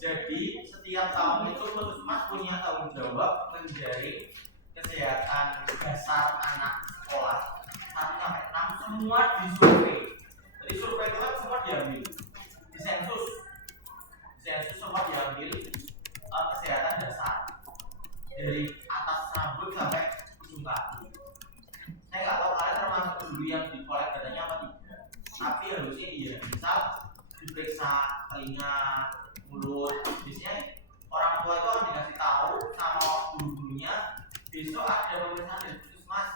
Jadi setiap tahun itu Puskesmas punya tanggung jawab menjaring kesehatan dasar anak sekolah 1-6 semua disurvei. Jadi survei itu kan semua diambil di sensus semua diambil kesehatan dasar dari atas rambut sampai ujung kaki. Saya nggak tahu kalian termasuk dulu yang dikolek datanya apa tidak, tapi harusnya iya. Misal diperiksa telinga, mulut, biasanya orang tua itu akan dikasih tahu sama guru-gurunya besok ada pemeriksaan dari Puskesmas.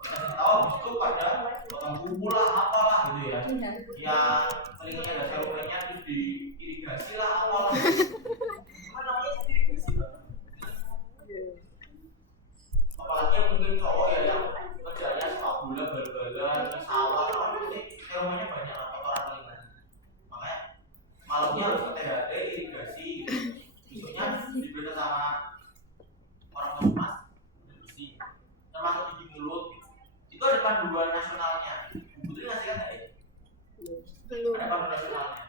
Dikasih tahu habis itu pada potong kuku lah apalah gitu ya, yang telinganya ada serumenya terus diirigasi lah apalah. Apalagi yang mungkin cowok ya yang kerjanya sepak bola, bal-balan, sawah, ini serumnya banyak lah kotoran telinga. Makanya malamnya harus ke THD irigasi gitu. Besoknya diberita sama orang Puskesmas bersih, termasuk gigi mulut gitu. Itu ada panduan nasionalnya. Bu Putri ngasih kan nggak ya? Belum. Ada panduan nasionalnya.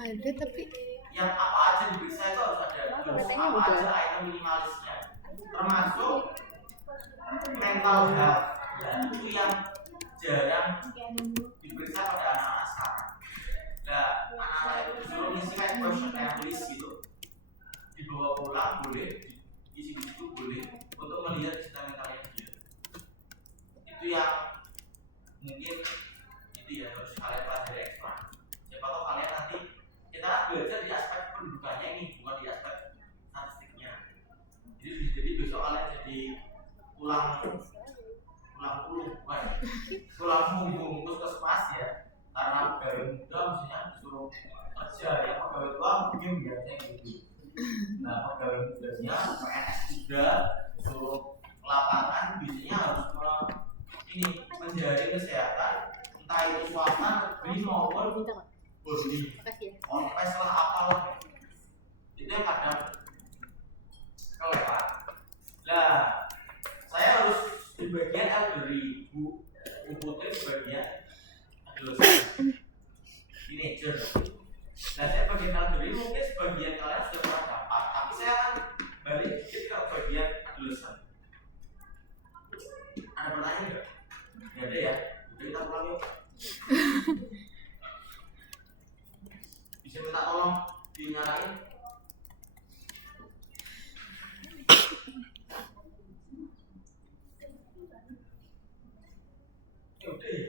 Ada tapi Yang apa aja diperiksa itu harus ada. Terus apa aja item minimalisnya, termasuk mental health. Ya, itu yang jarang diperiksa pada anak-anak sekarang. Nah, anak-anak itu disuruh ngisi kayak questionnaire list gitu, dibawa pulang boleh, isi di situ boleh untuk melihat sistem mentalnya dia. Itu yang mungkin itu ya harus kalian pelajari ekstra. Siapa tahu kalian nanti kita belajar di aspek pendidikannya ini, bukan di aspek statistiknya. Jadi besok kalian jadi tulang punggung Puskesmas ya, karena pegawai muda mestinya disuruh kerja ya, pegawai tua mungkin biasanya gitu. Nah pegawai mudanya PNS muda disuruh lapangan biasanya harus menjaring kesehatan entah itu swasta, negeri maupun bodi, orpes lah apalah, itu yang kadang kelewat. Nah saya harus di bagian elderly, Bu Putri di bagian adolescent, teenager. Nah saya bagian elderly mungkin sebagian kalian sudah pernah dapat, tapi saya akan balik dikit ke bagian adolescent. Ada pertanyaan nggak? Nggak ada ya? Udah kita pulang yuk. Bisa minta tolong dinyalain? Udah ya?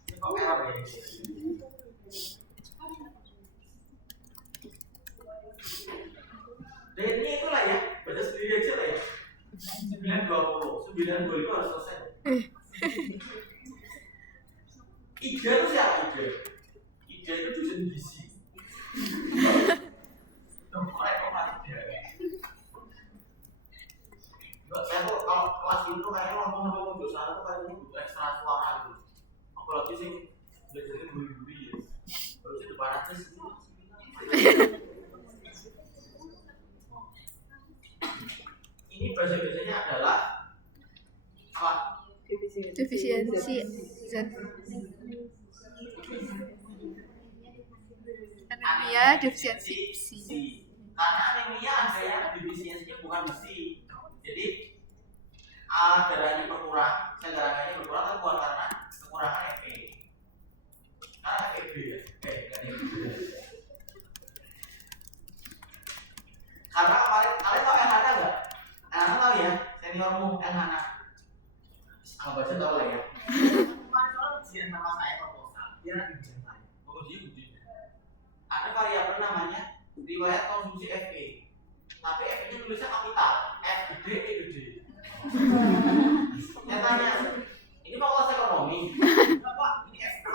Ini kok merah ya? Rate-nya itulah ya, baca sendiri aja lah ya. 920 itu harus selesai. Ida itu siapa Ida? Ida itu dosen gizi. Saya tuh kalau kelas itu kayaknya ngomong dosa itu kayaknya butuh ekstra suara gitu. Apalagi sih belajarnya buri-buri ya. Harusnya depan aja sih. Ini bahasa-bahasanya adalah apa? defisiensi zat anemia, defisiensi besi. Karena anemia ada yang defisiensinya bukan besi. Jadi darahnya berkurang, sel darahnya berkurang tapi bukan karena kekurangan Fe. Karena Feb ya. Karena kemarin kalian tahu Elhana nggak? Elhana tahu ya, seniormu Elhana. Apa aja tahu lah ya. Kemarin kalau ujian sama saya proposal, dia lagi ujian saya. Ujian. Ada variabel namanya riwayat konsumsi Fe. Tapi F-nya tulisnya kapital, F gede, E gede. Saya tanya, ini fakultas ekonomi? Pak, ini FK.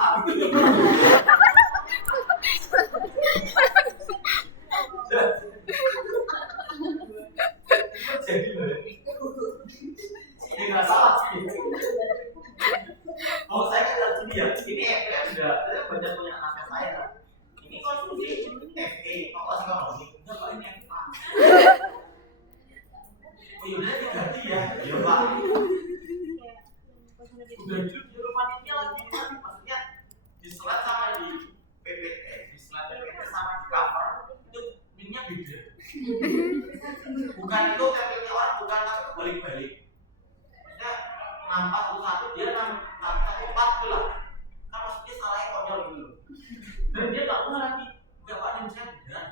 Jadi ini nggak salah sih. Oh saya kan lihat sini ya, ini FK sudah, saya banyak punya anak saya. Ini konsumsi FE, fakultas ekonomi. Enggak Pak, ini FK. Oh yaudah diganti ya, iya Pak. Udah hidup di rumah ini Bukan itu tekniknya orang, bukan, tapi balik-balik. Maksudnya nampak satu dia nampak empat itu lah. Kan maksudnya salahnya konyol gitu. Dan dia nggak mau lagi, nggak ada yang saya benar.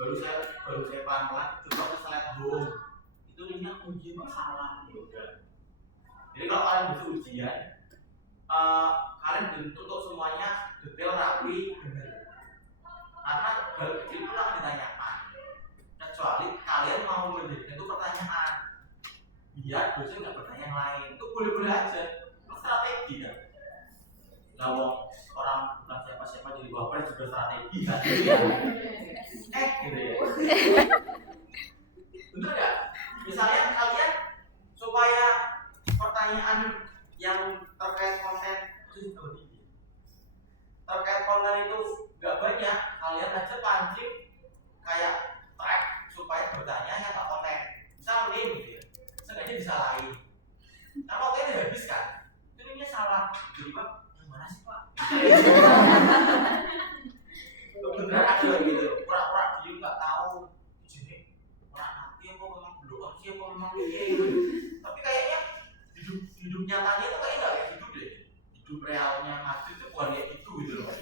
Baru saya pelan-pelan coba ke slide home. Itu linknya ujian masalah juga. Jadi kalau kalian butuh ujian, kalian untuk semuanya detail, rapi, benar. Karena hal kecil itu akan ditanyakan. Kecuali kalian mau menjadikan itu pertanyaan, biar dosen nggak bertanya yang lain. Itu boleh-boleh aja. Itu strategi kan. Lawang orang bukan siapa-siapa jadi wapres juga strategi kan. Gitu ya. Gitu ya. Bener nggak? Misalnya kalian supaya pertanyaan yang terkait konten itu nggak banyak, kalian aja pancing kayak track supaya bertanya yang tak konten. Misal nih gitu ya, sengaja disalahin. Karena waktu ini habis kan, itu linknya salah. Jadi pak, yang mana sih pak? Beneran ada gitu, pura-pura diem nggak tahu. Jadi orang nanti apa memang belum sih apa memang gitu. Tapi kayaknya hidup nyatanya itu kayaknya nggak kayak gitu deh. Hidup realnya Madrid itu bukan kayak gitu gitu loh.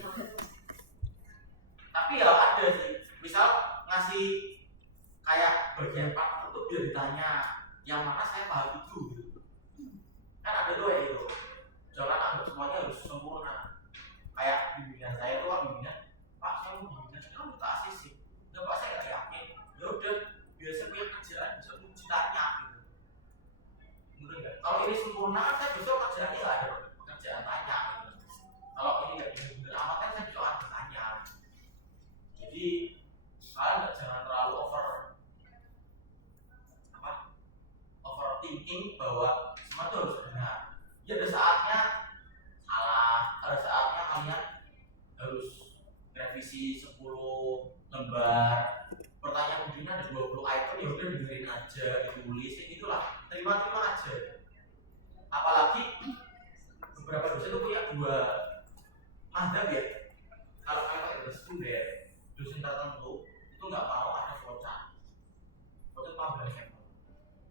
Tapi ya ada sih, misal ngasih kayak bagian part itu biar ditanya yang mana saya paham itu gitu. Kan ada tuh ya itu, jangan anggap semuanya harus sempurna. Kayak bimbingan saya tuh bimbingan, pak saya mau bimbingan saya mau tak ACC, nggak pak saya nggak yakin. Ya udah, biasa punya kerjaan bisa uji tanya gitu. Bener nggak? Kalau ini sempurna kan saya besok kerjaannya nggak ada pekerjaan tanya gitu. Kalau ini nggak bener amat kan saya besok akan bertanya. Jadi kalian jangan terlalu overthinking bahwa semua itu harus benar. Ya ada saatnya salah, ada saatnya kalian harus revisi 10 lembar. Pertanyaan ujiannya ada 20 item, ya udah dengerin aja, ditulis, kayak gitulah. Terima aja. Apalagi beberapa dosen itu punya dua madhab ya. Kalau kalian pakai dosen sekunder, dosen tertentu itu nggak mau ada flowchart. Flowchart paham sampel.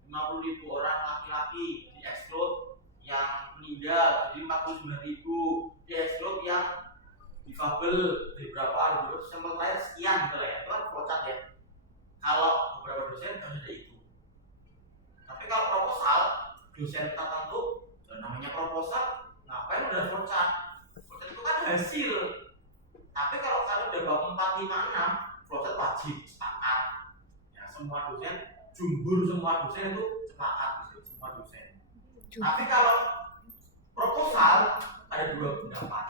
50.000 orang laki-laki di exclude yang meninggal, jadi 49.000 di exclude yang difabel dari berapa ada sampel terakhir sekian gitu lah ya. Itu kan flowchart ya. Kalau beberapa dosen harus ada itu. Tapi kalau proposal dosen tertentu, namanya proposal, ngapain udah flowchart? Flowchart itu kan hasil. Tapi kalau kalian udah bab 4, 5, 6, flowchart wajib sepakat. Ya semua dosen, jumhur semua dosen itu sepakat gitu, semua dosen. Tapi kalau proposal ada dua pendapat.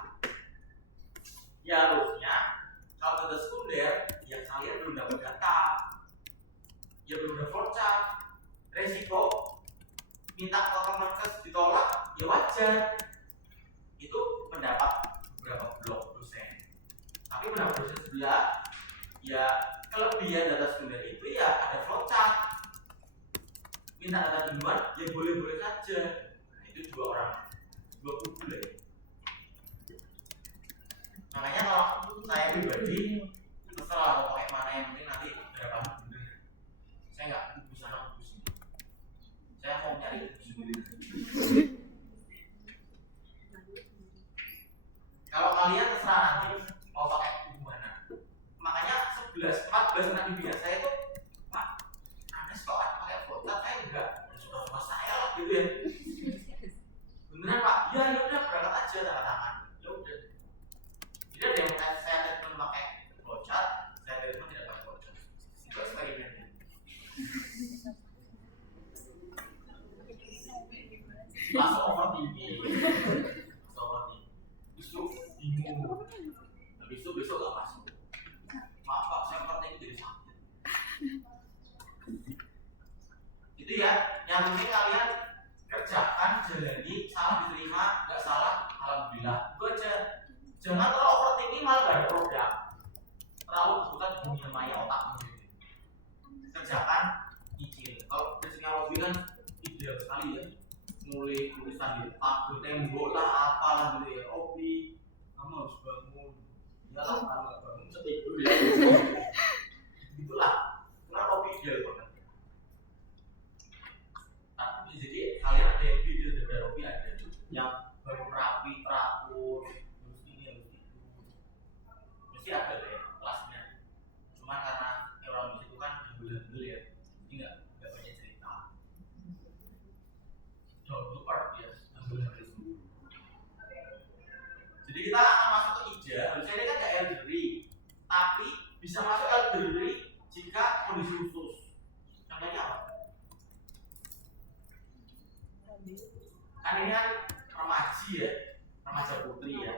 Ya harusnya kalau ada sekunder, ya kalian belum dapat data, ya belum ada flowchart, resiko minta ke Kemenkes ditolak, ya wajar. Itu pendapat beberapa blok dosen. Tapi pendapat dosen sebelah, ya kelebihan data sekunder itu ya ada flowchart. Minta data duluan, ya boleh-boleh saja. Nah, itu dua kubu lah. Makanya kalau saya pribadi terserah mau pakai mana yang penting nanti berapa bener. Saya nggak kubu sana kubu sini. Saya mau nyari kubu sendiri. Kalau kalian terserah nanti mau pakai kubu mana. Makanya 14 anak bimbingan saya itu, Pak, Anda kok pakai flowchart, saya enggak. Suka-suka saya lah gitu ya. Beneran Pak? Ya udah berangkat aja tanda tangan. Ya udah. Jadi ada yang saya treatment pakai flowchart, saya treatment tidak pakai flowchart. Itu eksperimennya. Langsung overthinking. Besok bingung. Habis itu besok gak masuk. Maaf Pak, saya overthinking jadi sakit. Itu ya, yang penting kalian kerjakan, jalani, salah diterima, nggak salah, alhamdulillah. Itu aja. Jangan terlalu overthinking malah gak ada program. Terlalu kebutuhan dunia maya otakmu. Kerjakan, nyicil. Kalau teknologi kan ideal sekali ya. Mulai tulisan di tabel tembok lah, apalah gitu ya. Obi, kamu harus bangun. Iyalah, kalau nggak bangun setidur ya. Itulah. Kan ini kan remaja ya, remaja putri ya,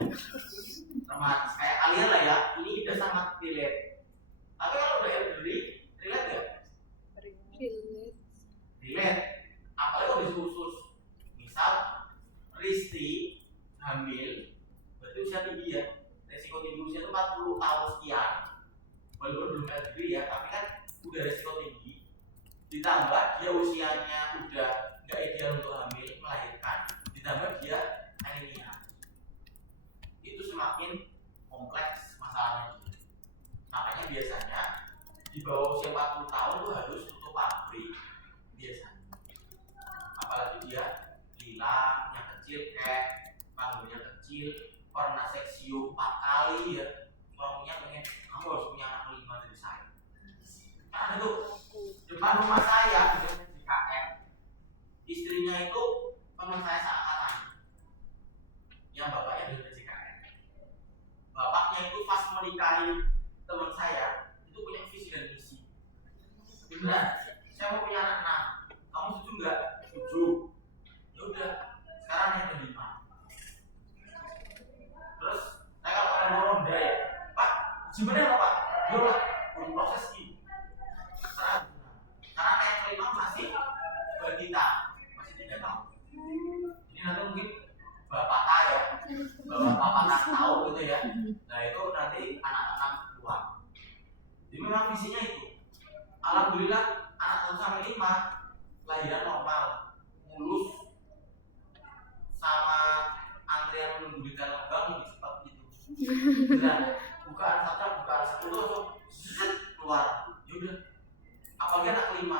remaja kayak kalian lah ya, ini udah sangat relate. Tapi kalau udah elderly, relate gak? Relate. Relate. Apalagi kalau disusus, misal Risti hamil, berarti usia tinggi ya, resiko tinggi usia itu 40 tahun sekian, walaupun belum elderly ya, tapi kan udah resiko tinggi. Ditambah dia usianya udah nggak ideal untuk hamil, melahirkan, ditambah dia anemia, itu semakin kompleks masalahnya. Makanya biasanya di bawah usia 40 tahun tuh harus tutup pabrik biasanya, apalagi dia lila yang kecil, kayak panggungnya kecil, pernah seksium 4 kali ya, suaminya pengen kamu harus punya anak 5 dari saya. Karena itu depan rumah saya di KM, istrinya itu teman saya seangkatan yang bapaknya di JKM. Bapaknya itu pas menikahi teman saya itu punya visi dan misi. Beneran, saya mau punya anak 6, kamu setuju nggak? Setuju. Ya udah, sekarang yang ke-5. Terus saya kalau mau ronda ya, Pak, gimana ya Pak? Yolah, belum proses ini. Karena yang ke-5 masih balita, masih 3 tahun. Ini nanti mungkin bapak ya, bapak tahu gitu ya. Nah itu nanti anak-anak keluar. Jadi memang visinya itu. Alhamdulillah anak 1 sampai 5 lahiran normal, mulus, sama antrian menunggu di dalam bank lebih cepat gitu. Beneran, bukaan 1, bukaan 10 langsung zzzz, keluar. Yaudah, apalagi anak ke-5,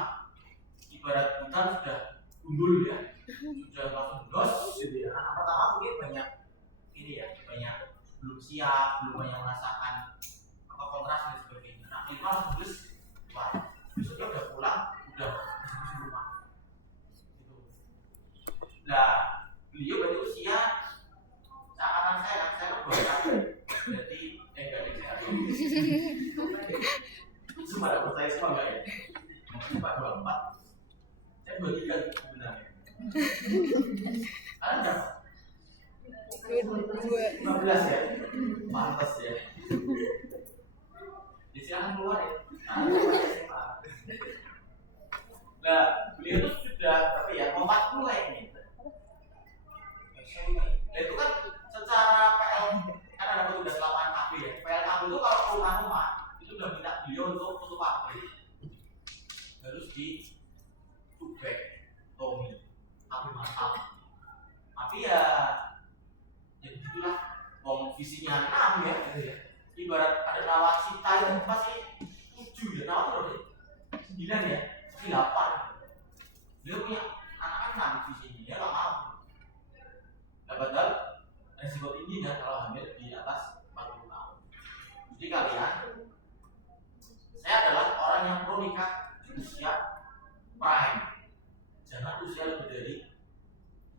ibarat hutan sudah gundul ya, sudah langsung dos gitu ya. Anak pertama mungkin banyak ini ya, banyak belum siap, belum banyak merasakan apa kontras dan sebagainya. Anak ke-5 langsung terus keluar, besoknya udah pulang, udah di rumah gitu. Nah beliau berarti usia seangkatan saya kan 2 tahun, jadi enggak ada saya cuma dapat saya semua enggak ya, mungkin Pak 24, saya 23 sebenarnya. Kalian berapa? 15 ya? Pantes ya. Di silakan keluar ya. Nah, beliau itu sudah berapa ya? 40 kayaknya. Nah, itu kan secara PL kan ada petugas lapangan KB ya. PLKB itu kalau rumah-rumah itu udah minta beliau untuk tutup pabrik, harus di tubek Tommy, tapi mantap. Tapi ya begitulah, visinya 6 ya, gitu ya. Ibarat ada nawacita itu pasti 7 ya, nawacita 9 ya, 8. Dia punya anak 6 visinya, dia nggak mau. Nah, padahal resiko tinggi kan kalau hamil di atas 40 tahun. Jadi kalian, saya adalah orang yang pro nikah di usia prime. Jangan usia lebih dari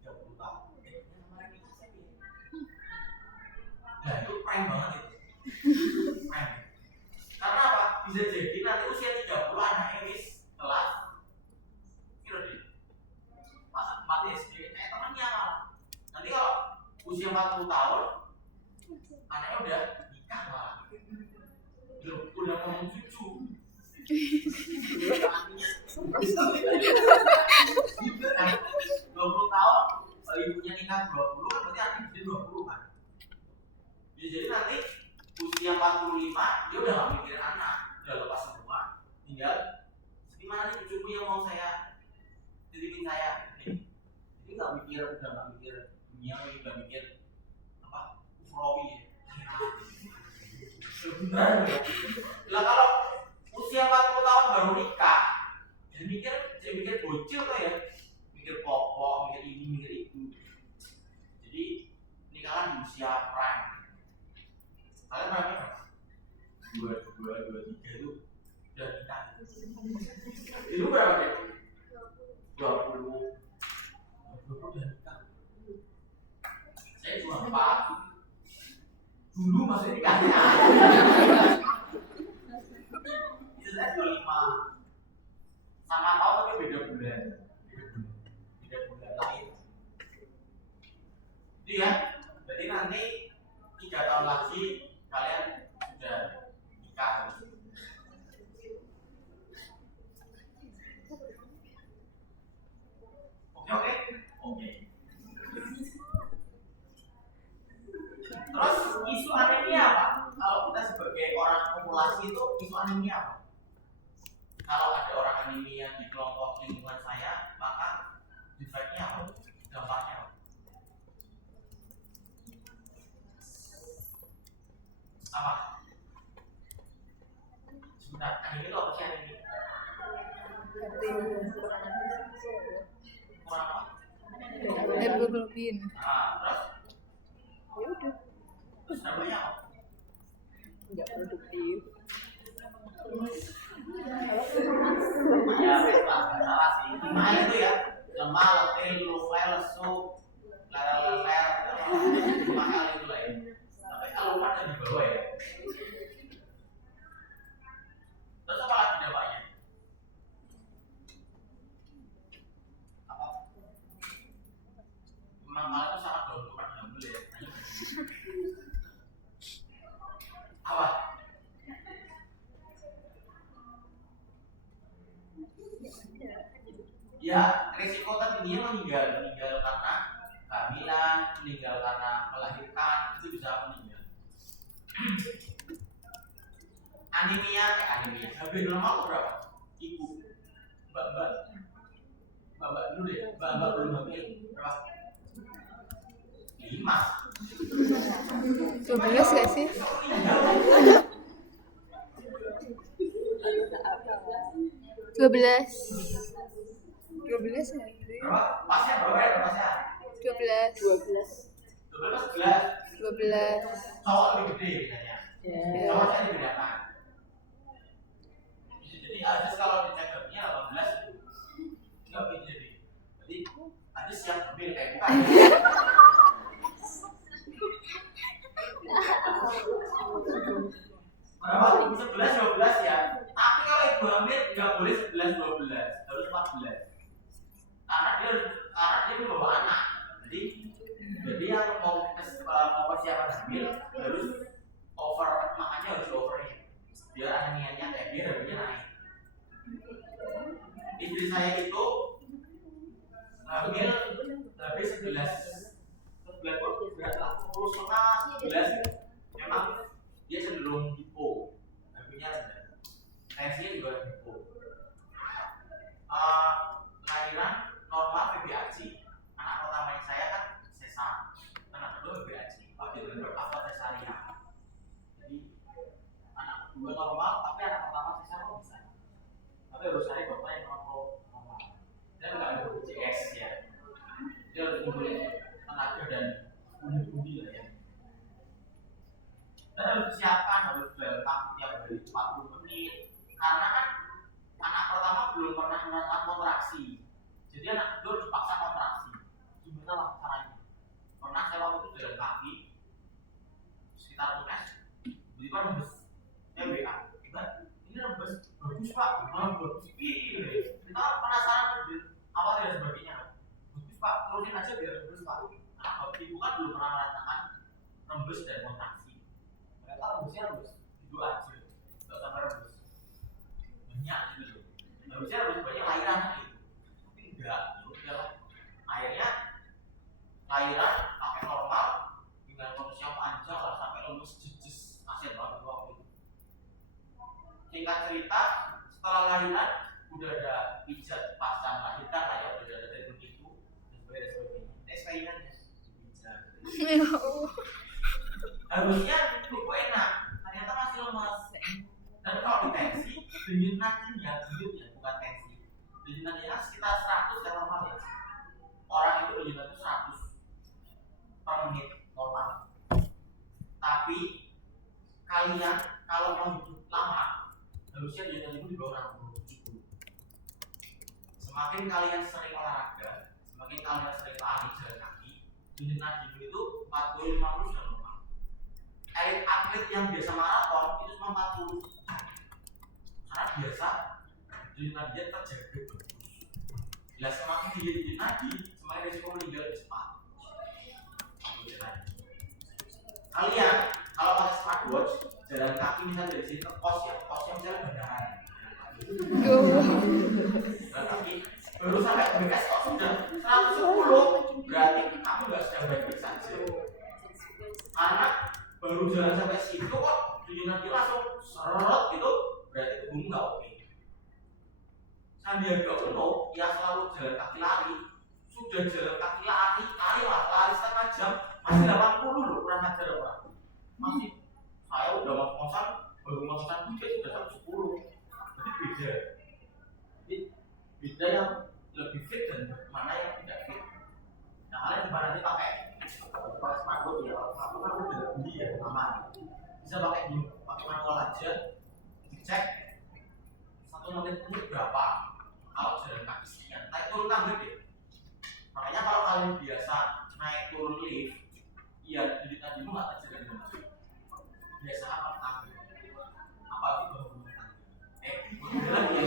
30 tahun. Nah itu prime banget itu. Prime. Karena apa? Bisa jadi nanti usia 30 anaknya wis kelas kira di pas 4 SD kayak temennya malah. Nanti kalau usia 40 tahun anaknya udah nikah malah. Udah ngomong cucu. 20 tahun ibunya nikah 20 kan berarti anaknya jadi 20 kan. Jadi nanti usia 45 dia udah gak mikirin anak, udah lepas semua, tinggal gimana nih cucuku yang mau saya titipin saya. Jadi udah gak mikir dunia, gak mikir apa ukhrawi ya. Benar ya. Lah kalau usia 40 tahun baru nikah, dia mikir bocil tuh ya, mikir popok, mikir ini, mikir itu. Jadi nikahan di usia prime. Kalian prime nya 22, 23 itu udah nikah. Itu berapa deh? 20 udah nikah. Saya 24. Dulu masih nikahnya. Itu saya 25. Sama tahun tapi beda bulan. Beda bulan lahir. ya. Jadi nanti 3 tahun lagi kalian sudah nikah. Oke. Terus isu anemia apa? Kalau kita sebagai orang populasi itu isu anemia apa? Kalau ada orang anemia di kelompok lingkungan saya, maka defeknya apa? Dampaknya apa? Apa? Sebentar, anemia itu apa sih anemia? Kurang apa? Hemoglobin. Terus? Ya udah, Terus namanya apa? nggak produktif. Ya, salah sih. Gimana itu ya? Lemah, letih, lupa, lesu, leler, 5 kali itu lah ya. Tapi kalau pada di bawah ya. Terus apa lagi dampaknya? Apa? Memang hal itu sangat berhubungan hamil ya. Apa? Ya, risiko tertingginya meninggal karena kehamilan, meninggal karena melahirkan, itu bisa meninggal. Anemia, HB normal berapa? Ibu, mbak dulu deh, mbak belum hamil berapa? 5. 12 nggak sih? 12 ya? Berapa? Pasnya berapa ya pasnya? 12 Cowok lebih gede biasanya. Cowoknya dibedakan. Jadi harus kalau dicek HB-nya 18 itu nggak bisa jadi nanti siap hamil kayak bukan. Berapa? 11, 12 ya. Tapi kalau ibu hamil nggak boleh 11, 12, harus 14. Karena dia membawa anak. Jadi yang mau persiapan hamil harus makanya harus overnya. Biar anemianya biar harusnya naik. Istri saya itu hamil habis 11 berat lah, 10,5 memang dia cenderung hipo, habisnya rendah, tensinya juga hipo. Lahiran normal PBAC, anak pertama saya kan sesar, anak kedua PBAC, after cesarean. Jadi anak kedua normal, tapi anak pertama sesar kok bisa. Tapi harus cari dokter yang normal. Dan nggak ada BPJS ya. Dia harus ngumpulin tenaga dan budi lah ya. Dan harus disiapkan, harus berlengkap tiap hari 40 menit. Karena kan anak pertama belum pernah melakukan kontraksi. Jadi anak kedua dipaksa kontraksi. Gimana lah caranya? Pernah saya waktu itu jalan kaki sekitar UNES, tiba-tiba nembus WA. Ini nembus bagus pak, bagus. Kita kan penasaran awal dan sebagainya. Bagus pak, turunin aja biar nembus pak. Karena bapak ibu kan belum pernah merasakan nembus dan kontraksi. Mereka nembusnya nembus itu aja, nggak sampai nembus banyak gitu. Nembusnya nembus banyak lahiran gitu. Tapi enggak, akhirnya lahiran pakai normal dengan kondisi yang panjang lah sampai lulus jejus asyik banget waktu itu. Singkat cerita, setelah lahiran udah ada pijat pasang lahirkan lah ya, udah ada dari begitu dan sebagainya. Keinginan ya pijat. Harusnya cukup enak, ternyata masih lemas. Dan kalau di tensi, denyut nadinya bukan tensi. Denyut nadinya sekitar 100 yang normal ya. Orang itu denyut nadi 100 per menit normal. Tapi kalian kalau mau hidup lama harusnya denyut nadi di bawah 60-70. Semakin kalian sering olahraga, semakin kalian sering lari jalan kaki, denyut nadi itu 40-50 sudah normal. Elit atlet yang biasa maraton itu cuma 40. Karena biasa denyut nadinya terjaga bagus. Bila semakin tinggi denyut nadi, semakin risiko meninggal cepat. baru jalan sampai situ kok dilihat dia langsung seret gitu, berarti tubuhmu nggak oke. Sandiaga Uno yang selalu jalan kaki lari, sudah jalan kaki lari lah, setengah jam, masih 80 loh, kurang ajar orang. Masih, saya udah ngos-ngosan, baru ngos-ngosan dia sudah 110. Jadi beda. Jadi beda yang lebih fit dan mana yang tidak fit. Nah kalian coba nanti pakai smartphone ya, apa kan udah beli ya, aman. Bisa pakai manual aja, dicek 1 menit ini berapa. Kalau jalan kaki sekian, naik turun kan gede. Makanya kalau kalian biasa naik turun lift, iya di tadi nggak terjalan dengan biasa apa tangga, apa itu jalan ya.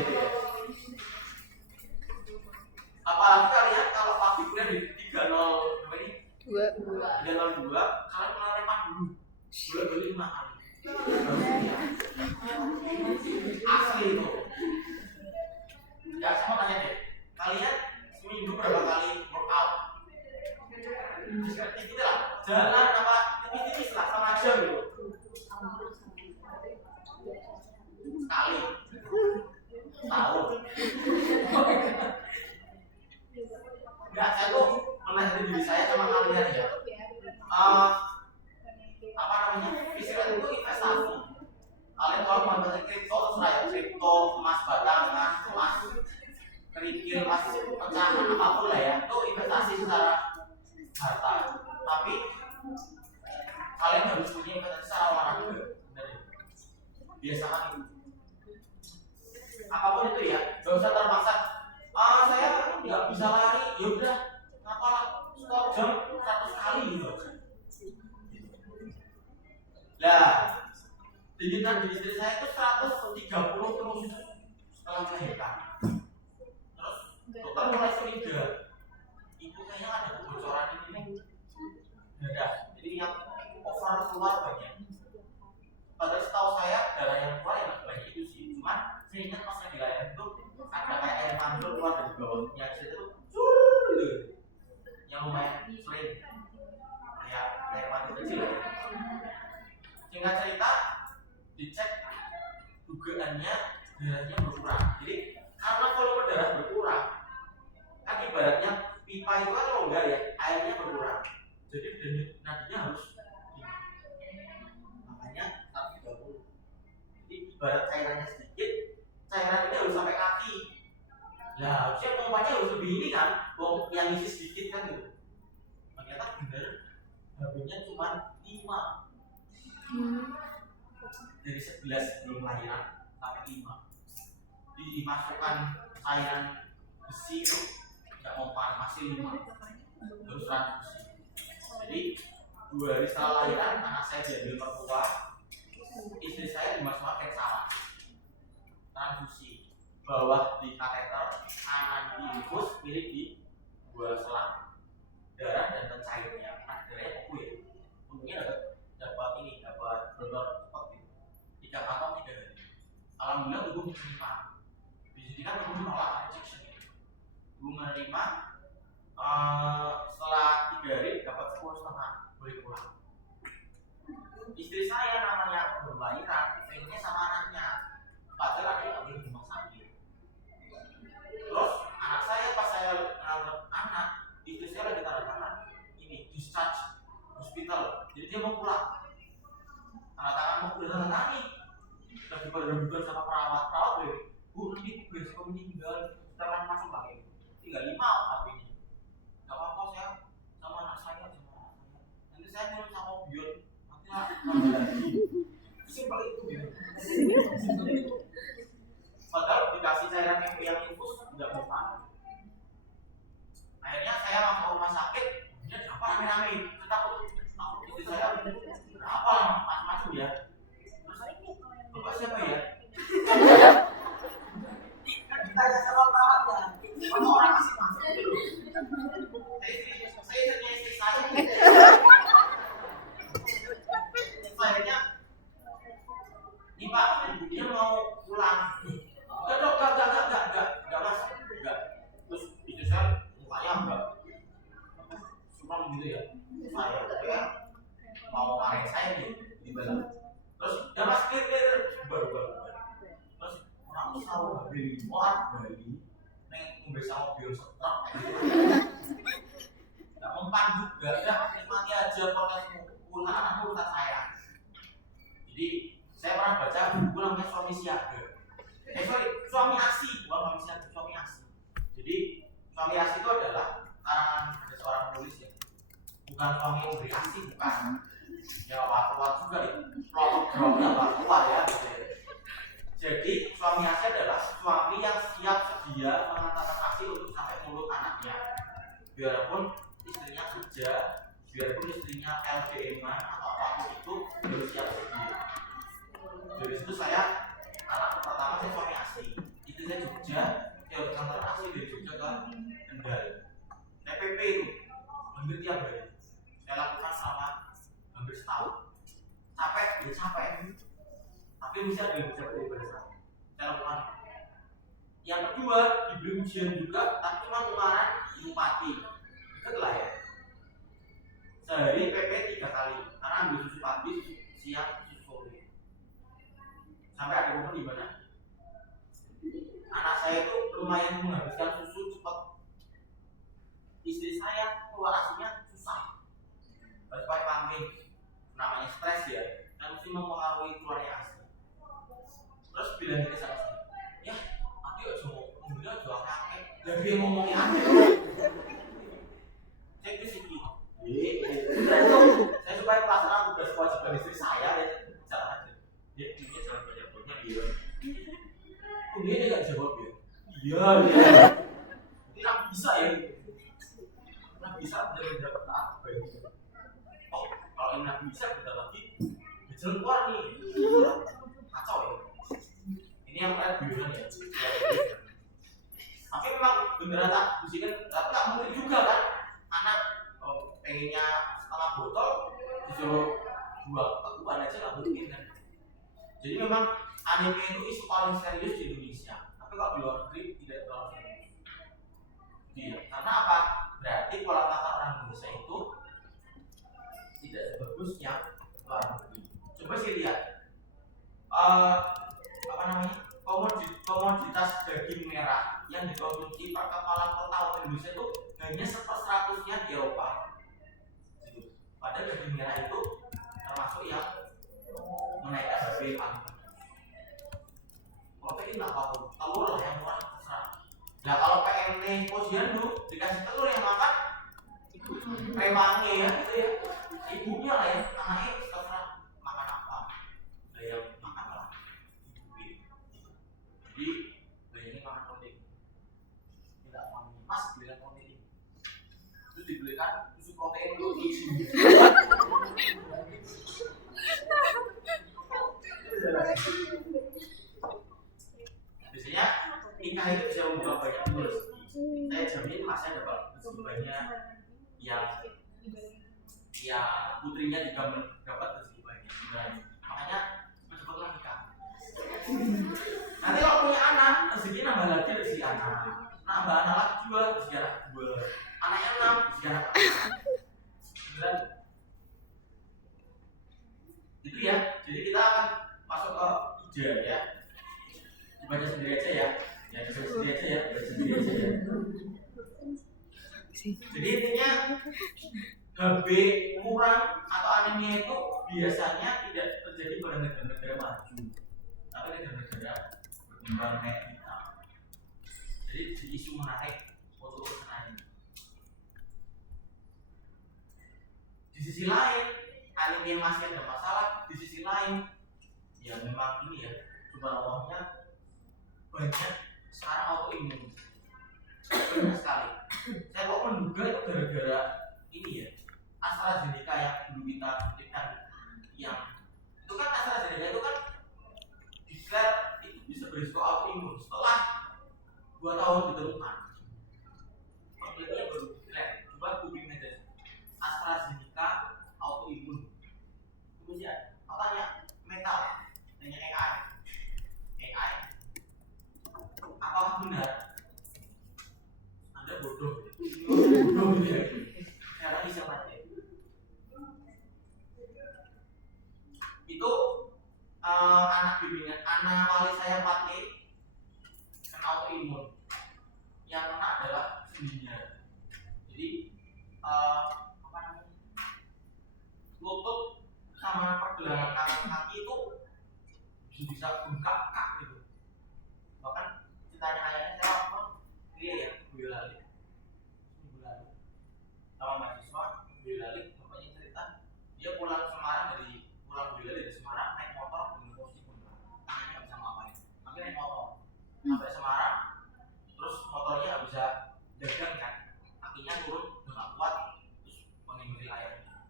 Apalagi kalian kalau pagi kuliah di 30 berapa ini? 302, kalian mulai remat dulu, boleh 5 kali. Asli itu. Ya, saya mau tanya deh, kalian seminggu berapa kali workout? Itu lah, jalan apa tipis-tipis lah, sama aja gitu. Sekali, setahun. Enggak, saya tuh pernah dari diri saya sama kalian ya. Apa namanya? Fisik itu investasi. Kalian kalau mau investasi kripto, terserah ya, kripto, emas batangan, emas kerikil, emas pecahan, apapun lah ya, itu investasi secara harta. Tapi kalian harus punya investasi secara olahraga. Biasakan itu. Apapun itu ya, gak usah terpaksa. Saya nggak bisa lari, ya udah, ngapalah skor jam 100 kali gitu. Nah, digital di istri saya itu 130 terus setelah melahirkan. Terus dokter mulai curiga, ibu kayaknya ada kebocoran ini darah, jadi yang over keluar banyak. Padahal setahu saya darah yang keluar yang banyak itu sih, cuman saya ingat pas lagi lahiran itu ada kayak air mancur keluar dari bawahnya itu gitu, yang lumayan sering kayak air mancur kecil ya. Singkat cerita, dicek dugaannya darahnya berkurang. Jadi karena volume darah berkurang, kan ibaratnya pipa itu kan longgar ya, airnya berkurang. Jadi nadinya harus makanya 130. Jadi ibarat cairannya sedikit, cairan ini harus sampai kaki. Nah, harusnya pompanya harus lebih ini kan, yang isi sedikit kan gitu. Ternyata benar, habisnya cuma 5. Dari 11 sebelum lahiran sampai 5 dimasukkan cairan besi itu tidak mempan, masih 5 terus transfusi. Jadi 2 hari setelah lahiran anak saya diambil mertua, istri saya dimasukkan ke saraf transfusi, bawah di kateter, kanan di infus, kiri di 2 selang darah dan pencairnya. Darahnya beku ya, untungnya dapat donor cepat gitu, 3 atau 3 hari. Alhamdulillah tubuh menerima. Di sini kan tubuh menolak rejection ya. Tubuh menerima. Setelah 3 hari dapat 10,5 boleh pulang. Istri saya namanya baru lahiran, pengennya sama anaknya, padahal ada yang di rumah sakit. Terus anak saya pas saya rawat anak, istri saya lagi tanda tangan ini discharge hospital, jadi dia mau pulang. Tangan mau udah tanda tangan nih, lagi pada rebutan sama perawat deh, bu nanti besok meninggal, setelah masuk lagi, tinggal 5 HP-nya, nggak apa-apa saya sama anak saya, nanti saya mau sama bion, nanti nambah lagi, simpel itu gitu. Padahal dikasih cairan yang infus nggak mempan. Akhirnya saya masuk rumah sakit, dia apa rame-rame, takut istri saya apa macam-macam ya. Terus bapak siapa ya? Kan ditanya sama perawatnya, kamu orang masih masuk dulu. Saya istri saya. Akhirnya, ini pak, dia mau pulang. Enggak mas, enggak. Terus istri saya mukanya enggak, cuma begitu ya. Saya mau marahin saya nih, di Balang. Terus ya mas clear baru terus orang tahu beli muat Bali neng bisa mobil setruk nggak mempan juga ya nikmati aja protesmu urusan saya. Jadi saya pernah baca buku namanya Suami Siaga. Suami Asi, bukan Suami Siaga, Suami Asi. Jadi Suami Asi itu adalah karangan ada seorang penulis ya, bukan suami yang beri asi, bukan. Ya keluar juga nih, plot-plotnya keluar ya. Gitu. Jadi suami Asi adalah suami yang siap sedia mengantarkan asi untuk sampai mulut anaknya. Biarpun istrinya kerja, biarpun istrinya LDM-an atau apapun itu harus siap sedia. Dari situ saya anak pertama saya suami Asi, itu saya Jogja, saya harus mengantarkan asi dari Jogja ke Kendal. TPP itu hampir tiap hari saya lakukan selama hampir setahun. Capek, tapi bisa ada yang bisa beribadah saya lakukan. Yang kedua diberi ujian juga, tapi cuma tukaran di Bupati dekat lah ya. Sehari PP 3 kali karena ambil susu pagi, susu siang, susu sore. Sampai ada momen di mana anak saya itu lumayan menghabiskan susu cepat. Istri saya keluar asinya susah, harus pakai pambing, namanya stres ya, dan mesti mempengaruhi keluarnya asi. Terus bilang ke sama saya, ya, nanti aja kakek, ya dia ngomongnya apa? Saya bisiki, saya supaya pelaksanaan tugas kewajiban istri saya, jalan aja. Dia jangan banyak-banyak dia. Dia nggak jawab ya. Iya. Tidak bisa ya. Bisa menjadi apa ya? Oh, kalau ini nggak bisa kita lagi jalan keluar nih, kacau ya. Ini yang terakhir biuran ya. Tapi memang beneran tak bisikan, tapi tak mungkin juga kan anak pengennya setengah botol disuruh buang ketuban aja nggak mungkin kan. Jadi memang anime itu isu paling serius di Indonesia, tapi kalau di luar negeri tidak terlalu serius. Iya, karena apa? Berarti pola tata orang Indonesia itu tidak sebagus yang luar negeri. Coba sih lihat komoditas daging merah yang dikonsumsi per kepala per tahun Indonesia itu hanya 1/100-nya di Eropa. Padahal daging merah itu termasuk yang menaikkan harga paling bagus. Protein nggak apa-apa, telur lah yang murah terserah. Nah kalau PMT posyandu dikasih telur yang makan remangnya ya gitu ya, ibunya lah ya, anaknya terserah makan apa, nah yang makan lah ibu. Jadi bayangin makan protein, tidak mau mas belikan protein, terus dibelikan susu protein itu isi. Biasanya nikah itu bisa membuka banyak rezeki. Saya jamin masnya dapat rezeki banyak, yang putrinya juga mendapat rezeki banyak. Dan makanya cepatlah nikah. Nanti kalau punya anak, rezeki nambah lagi rezeki anak, nambah anak lagi juga rezeki anak dua, anaknya 6 rezeki anak 9. Itu ya. Jadi kita akan masuk ke ija ya. Dibaca sendiri aja ya. Ya baca sendiri aja ya. Jadi intinya HB kurang atau anemia itu biasanya tidak terjadi pada negara-negara maju, tapi negara-negara berkembang kayak kita. Jadi isu menarik untuk urusan ini. Di sisi lain, anemia masih ada masalah. Di sisi lain, ya memang ini ya, subhanallahnya banyak sekarang autoimun. Banyak sekali. Saya kok menduga itu gara-gara ini ya, AstraZeneca yang dulu kita berikan, yang itu kan AstraZeneca itu kan declare itu bisa berisiko autoimun setelah 2 tahun ditemukan. Penelitiannya baru declare. Coba googling aja AstraZeneca autoimun. Kemudian tanya mental, tanya AI, apakah benar? Anda bodoh ya. Sekarang bisa mati. saya pakai kena autoimun. Yang kena adalah sendinya. Jadi apa namanya? Lutut sama pergelangan kaki itu bisa bengkak gitu. Bahkan ceritanya ayahnya saya apa? Dia ya Boyolali. Sama mahasiswa Boyolali, bapaknya cerita dia pulang Boyolali dari Semarang naik motor dengan posisi bengkak, tangannya nggak bisa ngapain, tapi naik motor sampai Semarang, terus motornya nggak bisa dagang kan, kakinya turun nggak kuat, terus menghindari airnya.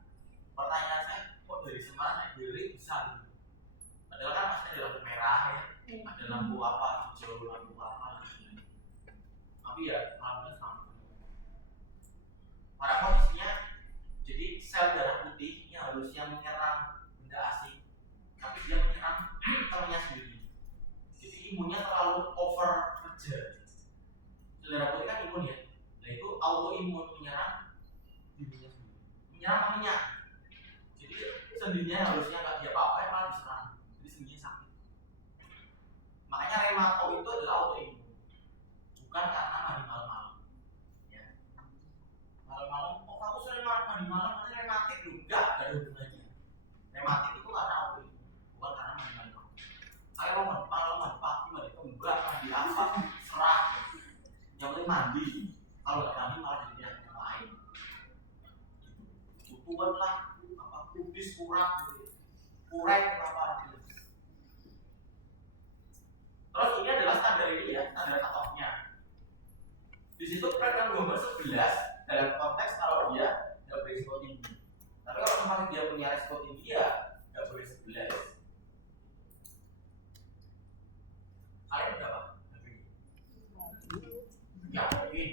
Pertanyaan saya, kok dari Semarang naik Boyolali bisa gitu? Padahal kan masih ada lampu merah ya, ada lampu apa hijau, lampu apa gitu. Tapi ya alhamdulillah selamat. Pada posisinya, jadi sel darah putih ini harusnya menyerang benda asing, tapi dia menyerang temannya sendiri. Jadi imunnya terlalu over kerja. Sel darah putih kan imun ya, nah itu autoimun menyerang dirinya sendiri, menyerang temannya. Jadi sendinya harusnya nggak dia apa-apa, malah diserang. Jadi sendinya sakit. Makanya remato itu adalah autoimun, bukan karena mandi malam-malam. Malam-malam, oh kamu sering mandi malam, nanti rematik loh. Enggak ada hubungannya. Rematik itu karena autoimun, bukan karena mandi malam. Ayo mandi malam, mandi pagi, mandi kembang, mandi apa, serah. Yang penting mandi. Kalau nggak mandi malah jadi yang lain. Butuhan lah, apa kubis kurang, kurang apa gitu. Terus ini adalah standar ini ya, standar cut-off-nya. Di situ prekan nomor 11 dalam konteks kalau dia nggak berisiko tinggi. Tapi kalau misalnya dia punya risiko tinggi ya nggak boleh 11. Kalian berapa? Ya, oke.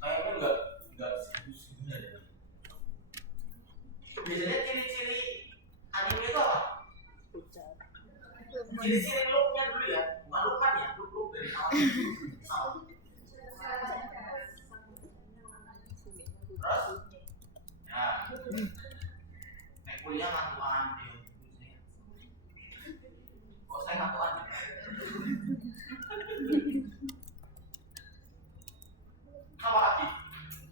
Kayaknya nggak segitu deh. Biasanya ciri-ciri anime itu apa? Ciri-ciri look-nya dulu ya, bukan look-an ya, look dari awal. Terus, ya, naik kuliah ngantuan dia. Kok saya ngantuan ya? Apa lagi?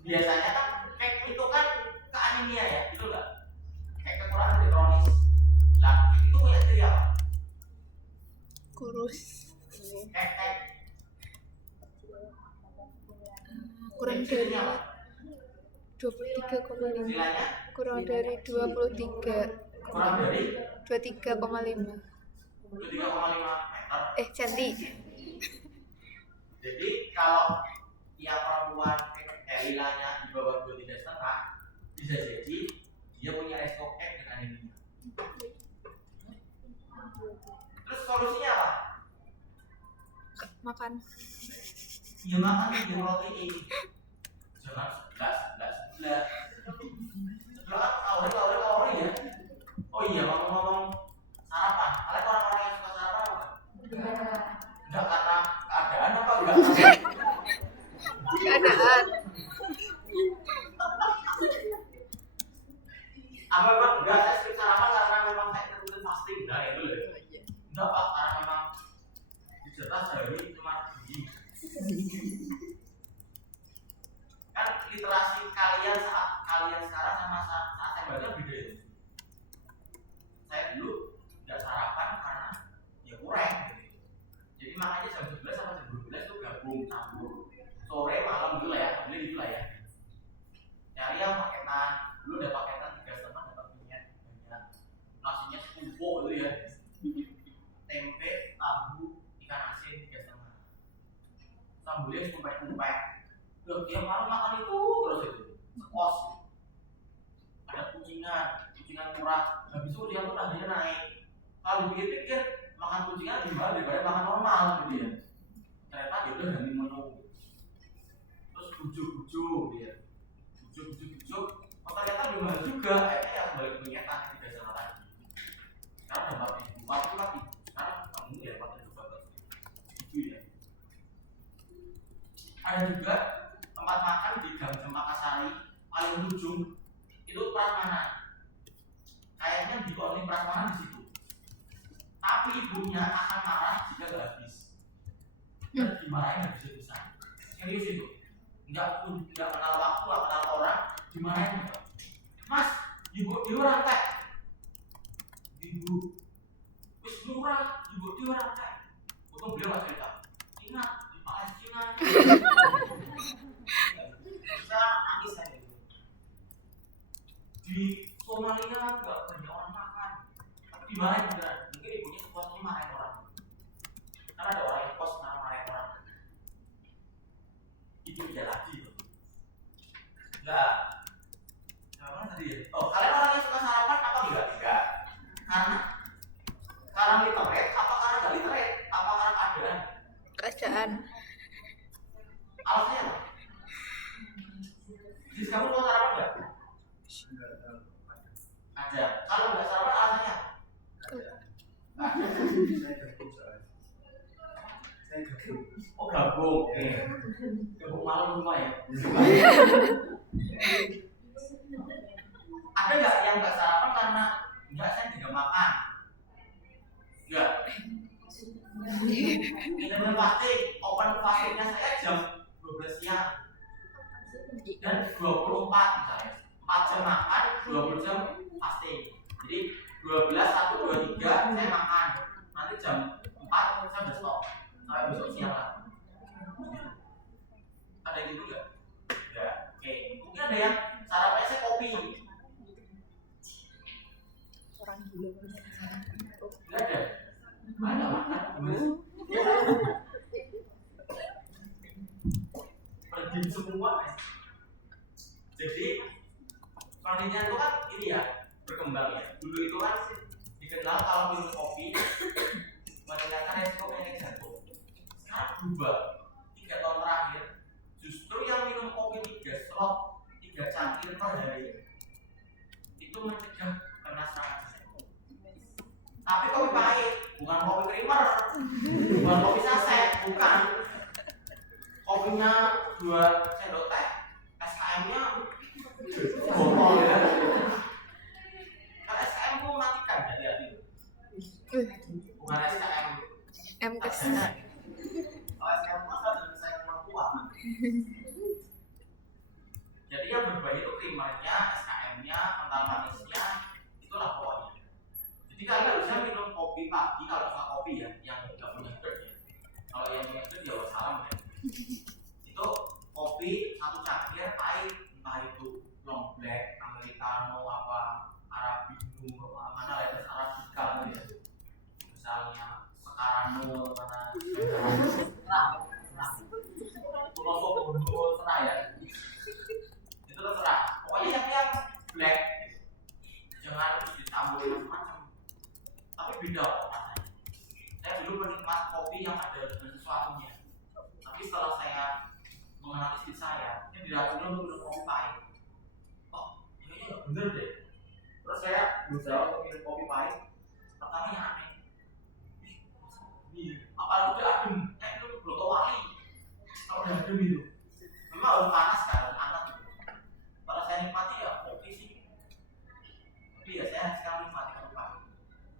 Biasanya kan kayak itu kan ke anemia ya, gitu nggak? Kayak kekurangan kronis. Nah, itu punya ciri apa? Kurus. Kayak Kurang dari 23,5. nilainya Kurang dari 23. kurang dari 23,5. 3,5 meter. Centi. Jadi kalau yang perempuan nilainya di bawah 23,5 bisa jadi dia punya resiko dengan anemia. Terus solusinya apa? Makan. Ya makan yang protein. Jangan sebelas. Sebelah kalori ya. Oh iya, ngomong-ngomong sarapan. Kalian orang-orang yang suka sarapan apa? Enggak karena keadaan apa enggak? Keadaan. Apa memang enggak saya skip sarapan karena memang saya rutin fasting. Nah itu loh. Enggak Pak, karena memang dicetak dari cuma gini. Kan literasi kalian saat kalian sekarang sama saat saya baca beda ya. Saya dulu nggak sarapan karena ya kurang gitu. Jadi makanya jam 11 sama jam 12 itu gabung campur. Sore malam dulu lah ya, beli dulu lah ya. Cari yang paketan, dulu ada paketan 3,5 dapat minyak banyak. Nasinya sepupu gitu ya. Tempe, tahu, ikan asin 3,5. Sambelnya kumpet-kumpet. Dia malam makan itu terus itu sekos. Ada kucingan murah. Habis itu dia pun harganya naik. Kalau dipikir-pikir makan kucingan lebih mahal daripada makan normal gitu ya. Ternyata dia udah ganti menu. Terus bujuk-bujuk dia. Bujuk. Oh ternyata lebih mahal juga. Akhirnya ya kembali ke penyetan tidak sama lagi. Sekarang udah 4.000. Sekarang kamu ya 4.000 gitu ya. Ada juga tempat makan di Gang Cempakasari paling ujung itu Prasmanan. Kayaknya di Oni Prasmanan di situ. Tapi ibu hidupnya akan marah jika gak habis. Dan dimarahin gak bisa-bisa. Serius itu. Nggak kenal waktu, nggak kenal orang, dimarahin. Mas, ibu orang teh. Ibu, wis murah, ibu orang teh. Untung beliau nggak cerita. Ingat di Palestina. Bisa nangis saya gitu. Di Somalia nggak banyak orang makan, tapi dimarahin beneran. Mungkin ibunya sepuasnya marahin orang. Karena ada orang yang kos marahin orang. Itu dia lagi. Nah, apa tadi ya? Oh, kalian orang yang suka sarapan apa enggak? Enggak. Karena literate, apa karena enggak literate? Apa karena keadaan? Keadaan. Alasannya apa? Jadi kamu mau sarapan enggak? Ada. Kalau enggak sarapan alasannya? Oh, gabung. Oke. Gabung malam rumah ya. Ada nggak yang nggak sarapan karena nggak saya tidak makan? Nggak. Intermittent fasting, open fastingnya saya jam 12 siang dan 24 misalnya. 4 jam makan, 20 jam fasting. Jadi 12, 1, 2, 3 saya makan. Nanti jam 4 saya udah stop sampai besok siang lah. Ada yang gitu nggak? Nggak. Oke. Mungkin ada yang sarapannya saya kopi. Nggak ada. Ada makan. Pergi semua. Jadi penelitian itu kan ini ya berkembang ya. Dulu itu kan dikenal kalau minum kopi meningkatkan resiko penyakit jantung. Sekarang berubah. 3 tahun terakhir justru yang minum kopi 3 slot, 3 cangkir per hari itu mencegah kena serangan jantung. Tapi kopi pahit, bukan kopi creamer, bukan kopi saset, bukan. Kopinya 2 sendok teh, SKM-nya botol ya. Kalau SKM itu matikan, hati-hati. Bukan SKM MKes. kalau SKM itu ada saya mertua. Jadi yang berbahaya itu creamernya, SKM-nya, kental manisnya, itulah pokoknya. Jadi kalian harusnya minum kopi pagi kalau suka kopi ya, yang nggak punya gerd ya. Kalau yang punya gerd ya wassalam ya. Itu kopi 1 cangkir pahit, entah itu long black, americano, apa arabica, mana lain arabica gitu ya. Misalnya sekarano, mana Pulau Gunung serah ya. Itu terserah. Pokoknya yang black, jangan ditambahin macam-macam. Tapi beda kok rasanya. Saya dulu penikmat kopi yang ada sesuatunya. Tapi setelah saya mengenal istri saya, dia diracuni untuk minum kopi pahit. Oh, ini nggak bener deh. Terus saya berusaha untuk minum kopi pahit. Pertamanya aneh. Apalagi udah adem, itu broto wali. Kalau udah adem itu, memang harus panas kan, harus hangat gitu. Kalau saya nikmati ya oke sih. Tapi ya saya sekarang nikmati kopi pahit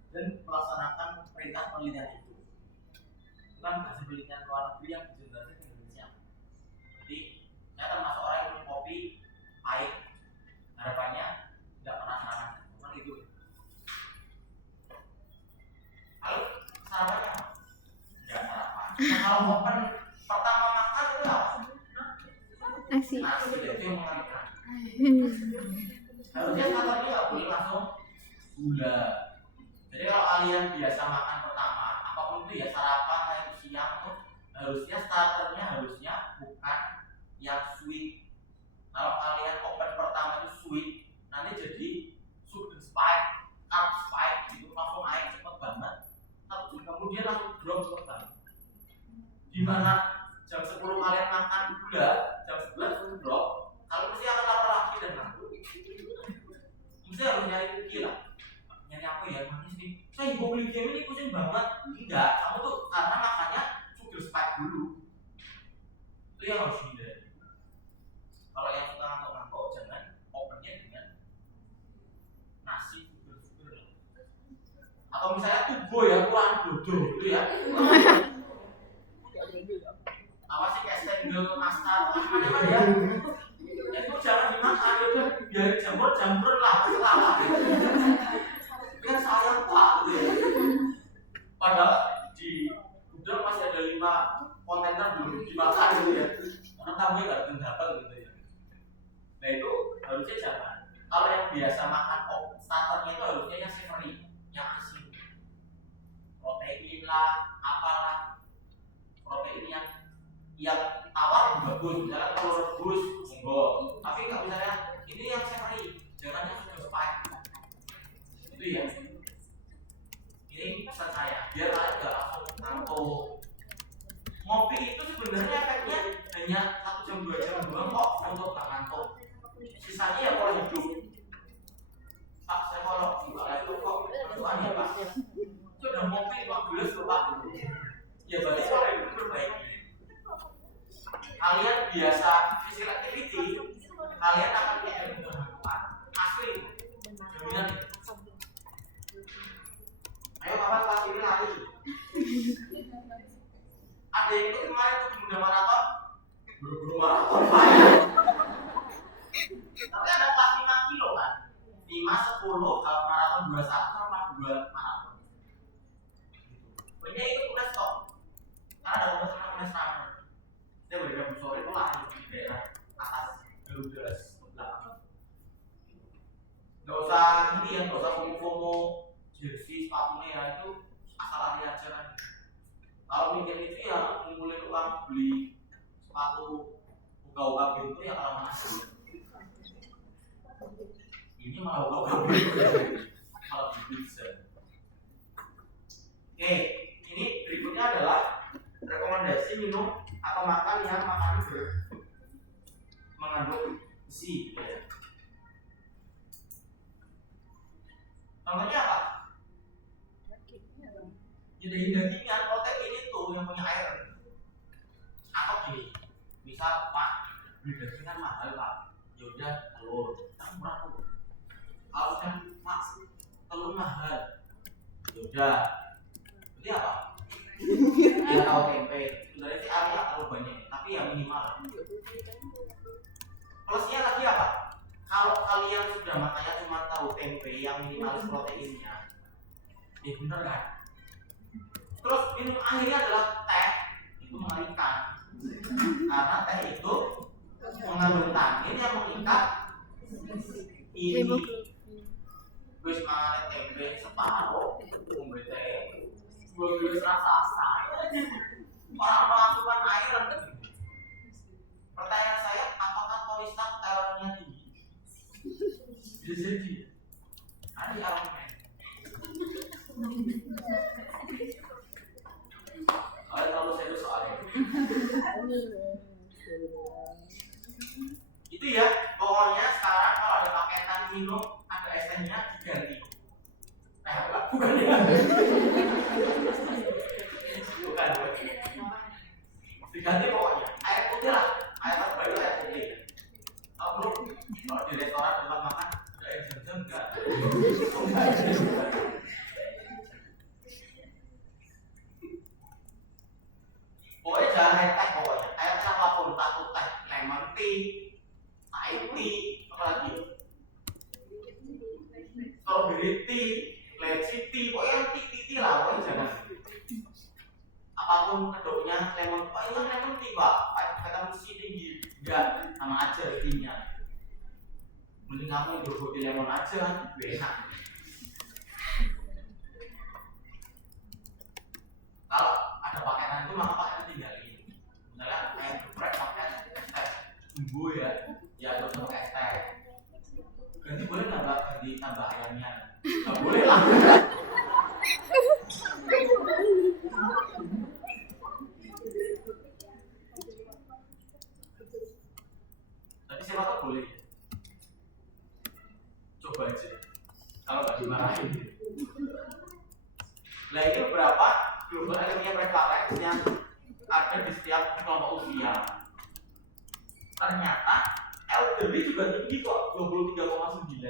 dan melaksanakan perintah penelitian itu. Itu kan hasil penelitian luar negeri yang dijelaskan di Indonesia. Jadi saya termasuk orang yang minum kopi pahit. Harapannya tidak pernah serangan, bukan itu. Lalu sarapannya apa? Tidak sarapan. Nah, kalau open pertama makan itu apa? Nasi. Nasi itu yang mengerikan. Harusnya kalorinya nggak boleh langsung gula. Jadi kalau kalian biasa makan pertama, apapun itu ya sarapan atau siang itu harusnya starternya harusnya bukan yang sweet. Kalau kalian open pertama itu sweet, nanti jadi sugar spike, carb spike gitu langsung naik cepet banget. Tapi kemudian langsung drop cepet banget. Dimana jam 10 kalian makan gula, jam 11 langsung drop. Kalau mesti akan lapar lagi dan ngantuk. Mesti harus nyari cookie lah. Nyari apa ya manis nih? Saya hipoglikemia ini pusing banget. Enggak, kamu tuh karena makannya sugar spike dulu. Itu yang harus dihindari. Kalau yang suka ngantuk-ngantuk jangan opennya dengan nasi sugar. Atau misalnya tubuh ya kurang bodoh gitu ya. Apa sih kayak stengel nastar apa ya? Itu jangan dimakan itu biar jamur lah salah. Kan sayang Pak gitu ya. Padahal di gudang masih ada 5 kontainer belum dimakan gitu ya. Karena tamunya nggak datang gitu ya. Nah itu harusnya jangan. Kalau yang biasa makan starternya itu harusnya yang savory, yang asin. Protein lah, apalah. Protein yang tawar bagus, misalnya telur rebus, enggak. Tapi kalau misalnya ini yang savory, jangan yang sudah spike. Itu ya. Ini pesan saya, biar kalian nggak langsung ngantuk. Ngopi itu sebenarnya efeknya hanya 1 jam 2 jam doang kok untuk nggak ngantuk. Sisanya ya pola hidup. Pak, saya kalau buka laptop kok ngantukan ya Pak. Sudah ngopi 14 loh Pak. Ya berarti pola hidup perbaiki. Kalian biasa physical activity, kalian akan tidak mudah ngantukan. Asli, jaminan. Ayo kapan kelas ini lari. Ada yang ikut kemarin tuh muda maraton, buru-buru maraton tapi ada kelas 5 kilo kan, 5, 10, kalau maraton 21 sama 2 maraton. Pokoknya itu tugas kok, karena ada tugas ramai. Saya berikan sore itu lari di daerah atas Garuda belakang. Gak usah ini ya, gak usah FOMO jersey sepatunya ya, itu asal lari aja kan. Kalau mikir itu ya ngumpulin uang beli sepatu uga-uga pintu ya kalau masuk. Ini malah uga-uga pintu kalau bisa. Oke, ini berikutnya adalah rekomendasi minum atau makan yang makanan mengandung besi ya. Contohnya apa? Daging-dagingan, protein itu yang punya air. Atau gini, misal Pak, beli dagingan mahal Pak, yaudah telur, kan murah tuh. Kalau misalnya Pak, telur mahal, yaudah, jadi apa? Ya tahu tempe, sebenarnya sih artinya terlalu banyak, tapi ya minimal. Plusnya lagi apa? Kalau kalian sudah makanya cuma tahu tempe yang minimalis proteinnya, ya bener kan? Terus minum akhirnya adalah teh, itu mengerikan karena teh itu mengandung tanin yang mengikat ini. Terus makan tempe separuh, ngombe teh, gue rasa orang melakukan air. Pertanyaan saya, apakah kolesterol telernya tinggi? Bisa jadi. Ada elemen. Kalian tahu saya itu soalnya itu ya, pokoknya sekarang kalau ada paketan minum ada es tehnya diganti. Bukan ya? Bukan. Diganti pokoknya air putih lah, air terbaik air putih. Kalau di restoran tempat makan ada air zam-zam enggak? Pokoknya jangan air teh pokoknya. Air teh apapun, satu teh, lemon tea, Thai tea, apa lagi? Strawberry tea, lychee tea, pokoknya yang tea lah, pokoknya jangan. Apapun kedoknya lemon, oh ini lemon tea Pak, vitamin C tinggi, enggak, sama aja tea-nya. Mending kamu hidup di lemon aja, enak. Kalau ada paketan itu maka paketan tinggalin. Misalnya air geprek pakai es teh bumbu ya terus pakai es teh. Ganti boleh nggak Mbak? Ganti tambah ayamnya? Nggak boleh lah. Tapi siapa tahu boleh. Coba aja. Kalau nggak dimarahin. Nah ini beberapa global anemia prevalence yang ada di setiap kelompok usia. Ternyata elderly juga tinggi kok, 23,9.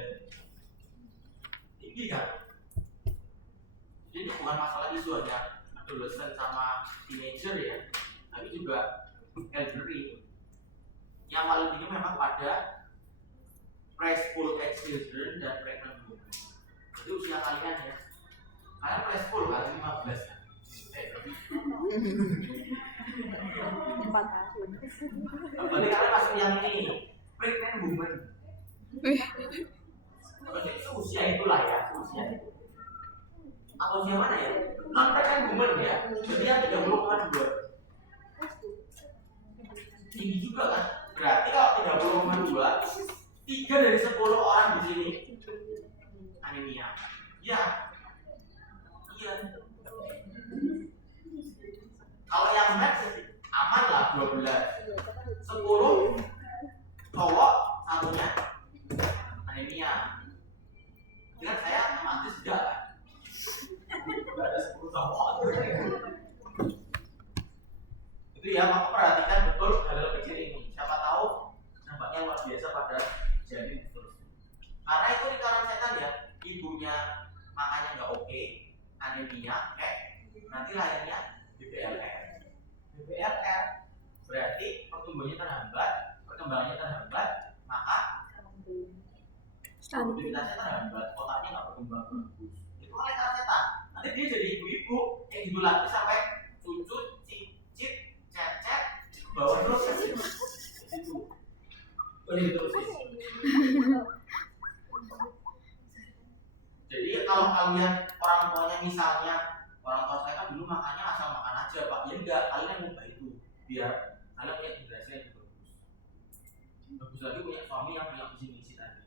Tinggi kan? Jadi bukan masalah isu hanya adolescent sama teenager ya, tapi juga elderly. Yang paling tinggi memang pada preschool age children dan pregnant women. Itu usia kalian ya. Kalian preschool kan 15 kan? Berarti 4 tahun. berarti kalian masuk yang ini pregnant woman. Berarti usia itulah ya, usia itu. Atau usia mana ya? Non pregnant woman ya. Jadi yang 30,2. Tinggi juga kan? Berarti kalau 30,2, 3 dari 10 orang di sini anemia. Ya. Iya. Kalau yang match aman lah 12. 10 cowok, satunya anemia. Dengan saya mantis enggak kan? Enggak ada 10 cowok. Itu ya, maka perhatikan betul hal-hal kecil ini. Siapa tahu nampaknya luar biasa pada janin terus. Karena itu lingkaran setan ya, ibunya makanya nggak oke, anemia, nanti lahirnya BBLR. BBLR berarti pertumbuhannya terhambat, perkembangannya terhambat, maka produktivitasnya terhambat, otaknya nggak berkembang bagus. Itu lingkaran setan. Nanti dia jadi ibu-ibu yang ibu lagi sampai cucu, cicit, cecet, bawa terus ke situ. Terus. Jadi kalau kalian orang tuanya misalnya orang tua saya kan dulu makannya asal makan aja pak, ya enggak, kalian yang ngubah itu biar kalian punya generasi yang bagus. Bagus lagi punya suami yang punya visi misi tadi.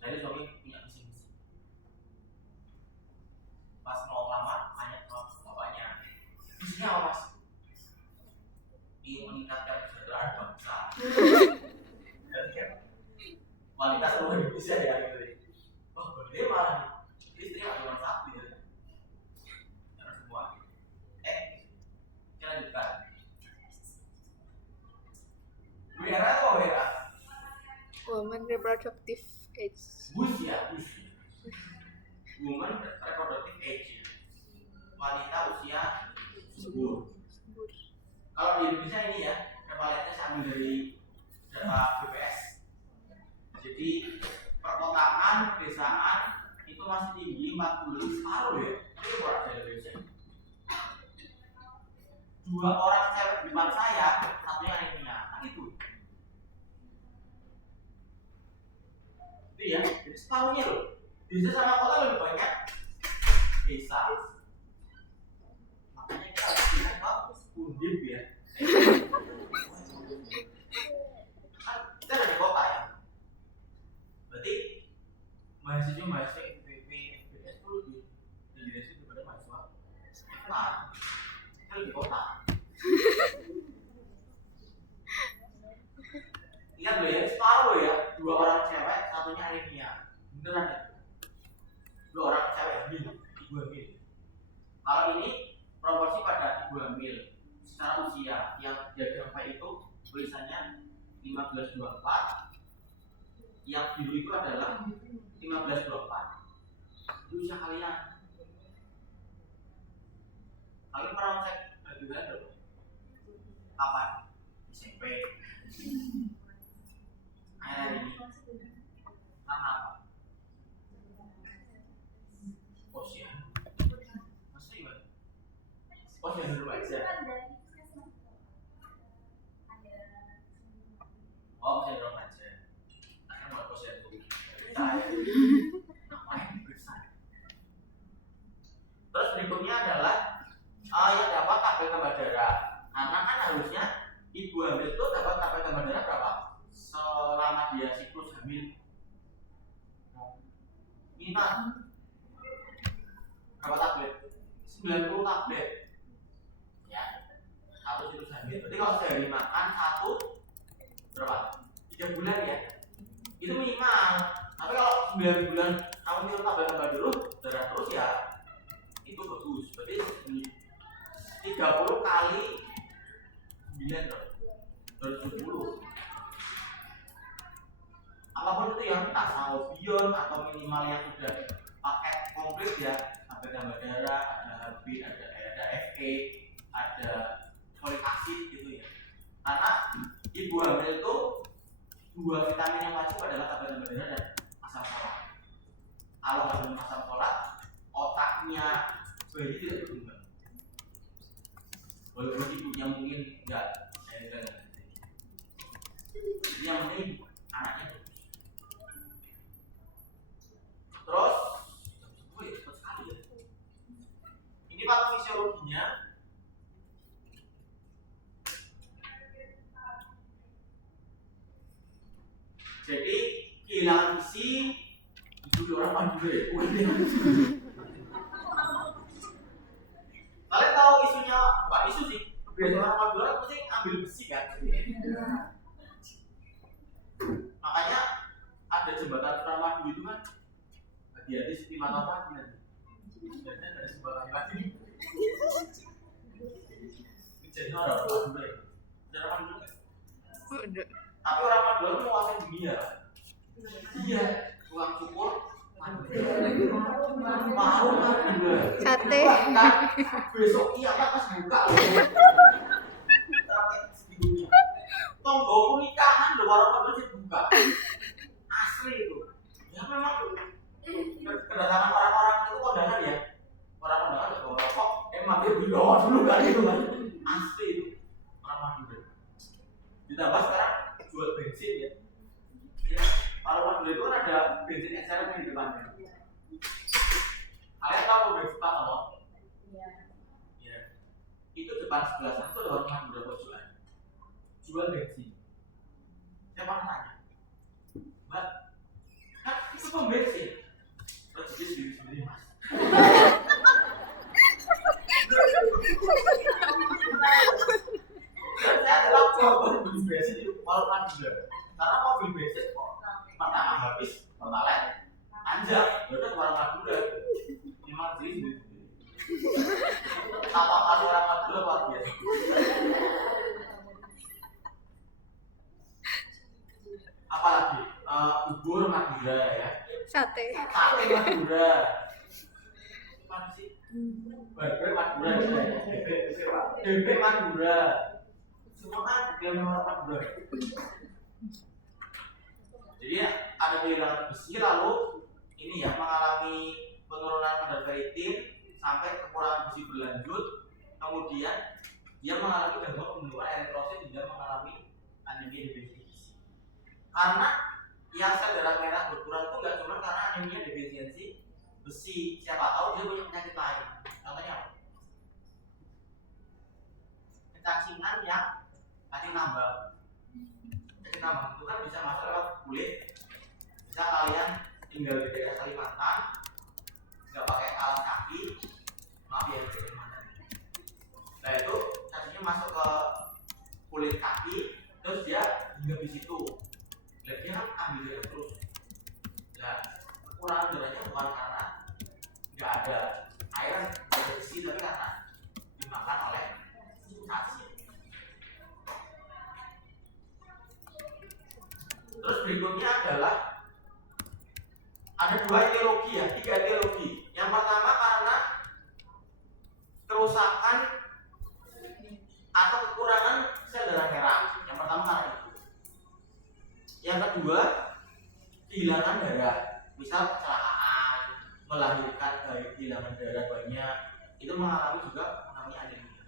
Jadi suami punya visi misi. Pas mau lamar tanya ke bapaknya, visinya apa mas? Ingin meningkatkan kesejahteraan bangsa. Wanita seluruh Indonesia ya gitu. Oh, dia malah istrinya cuma satu ya. Jangan semua. Kita lanjutkan. Wera atau Wera? Woman reproductive age. Usia. Woman reproductive age. Wanita usia subur. Kalau di Indonesia ini ya, prevalennya saya ambil dari data BPS. Jadi perkotaan, pedesaan itu masih tinggi 40, separuh ya. Itu kurang dari Indonesia. 2 orang cewek di depan saya, satunya anemia, kan itu. Itu ya, jadi separuhnya loh. Desa sama kota lebih banyak desa. Makanya kita harus lihat undip ya. Kan kita ada di kota ya. Berarti mahasiswa IPB, FBS itu lebih didiresi daripada mahasiswa FK. Kita lebih kota. Lihat loh ya, separuh ya, 2 orang cewek, satunya anemia. Beneran ya? 2 orang cewek hamil, ibu hamil. Kalau ini proporsi pada ibu hamil secara usia yang diagram P itu tulisannya 1524, yang biru itu adalah 1524. Itu usia kalian. Kalian pernah cek baju ganda dong? Kapan? SMP. Hari ini. Karena apa? Posyandu. Maksudnya gimana? Posyandu remaja. Oh, posyandu remaja. Akhirnya mulai posyandu. Ngapain diperiksa? Terus berikutnya adalah yang dapat tabel tambah darah. Karena kan harusnya ibu hamil itu dapat tabel tambah darah berapa? Selama dia siklus hamil. Minta berapa tablet? 90 tablet. Ya. Satu siklus hamil. Berarti kalau sehari makan satu berapa? 3 bulan ya. Itu minimal. Tapi kalau 9 bulan kamu minum tablet tambah dulu darah terus ya itu bagus. Berarti 30 kali 9 dong. 270. Apapun itu yang entah Sangobion atau minimal yang sudah paket komplit ya, ada gambar darah, ada heartbeat, ada pancake, ada folic acid gitu ya. Karena ibu hamil itu dua vitamin yang wajib adalah karbohidrat darah dan asam folat. Kalau nggak minum asam folat, otaknya bayi tidak berkembang. Walaupun ibunya mungkin nggak, jadi yang penting anaknya bagus. Terus, cepat sekali ya. Ini patofisiologinya. Jadi kehilangan gizi itu orang Madura ya. Kalian tahu isunya, bukan isu sih. Kebiasaan orang Madura pasti ambil besi kan. Makanya ada jembatan Suramadu itu kan hati-hati seperti mata pagi nanti. Dan ada jembatan lagi. Kejadian orang Madura ya. Ada orang Madura nggak? Tapi orang Madura itu menguasai dunia. Iya, tukang cukur mau Madura. Sate. Besok kiamat pas buka loh. Sampai segitunya. Tonggo nikahan loh orang Madura sih buka. Asli itu. Ya memang kedatangan orang-orang itu kondangan ya. Orang kondangan itu rokok. Emang dia beli rokok dulu kan itu kan. Asli itu orang Madura. Ditambah sekarang jual bensin ya. Kalau Madura itu kan ada bensin SRM yang di depannya. Kalian tahu bensin apa? Iya. Ya. Itu depan sebelah sana itu ada orang Madura pojokan. Jual bensin. Siapa nanya? Mbak, kan itu pom bensin. Rezeki sendiri mas. Saya adalah jawaban beli bensin itu kalau Madura. Karena mobil bensin kok pertama habis pertalite anjak, udah orang Madura. Memang sih. Apa kali orang Madura luar biasa. Apalagi bubur Madura ya. Sate. Sate Madura. Apa sih? Burger Madura juga ya. Bebek Madura. Semua kan dia orang Madura. Jadi ya, ada kehilangan besi lalu ini ya mengalami penurunan kadar ferritin sampai kekurangan besi berlanjut, kemudian dia mengalami gangguan pembentukan eritrosit hingga mengalami anemia defisiensi. Karena yang sel darah merah berkurang itu nggak cuma karena anemia defisiensi besi, siapa tahu dia punya penyakit lain. Contohnya apa? Kecacingan yang tadi nambah. Nah, itu kan bisa masuk lewat kulit. Bisa kalian tinggal di daerah Kalimantan, nggak pakai alas kaki, maaf ya di Kalimantan. Nah itu cacingnya masuk ke kulit kaki, terus dia hingga di situ. Dan dia kan ambil darah terus. Dan kekurangan darahnya bukan karena nggak ada air, nggak ada besi, tapi karena dimakan oleh cacing. Terus berikutnya adalah ada dua etiologi ya, tiga etiologi. Yang pertama karena kerusakan atau kekurangan sel darah merah. Yang pertama karena itu. Yang kedua kehilangan darah, misal kecelakaan, melahirkan bayi kehilangan darah banyak, itu mengalami juga namanya anemia.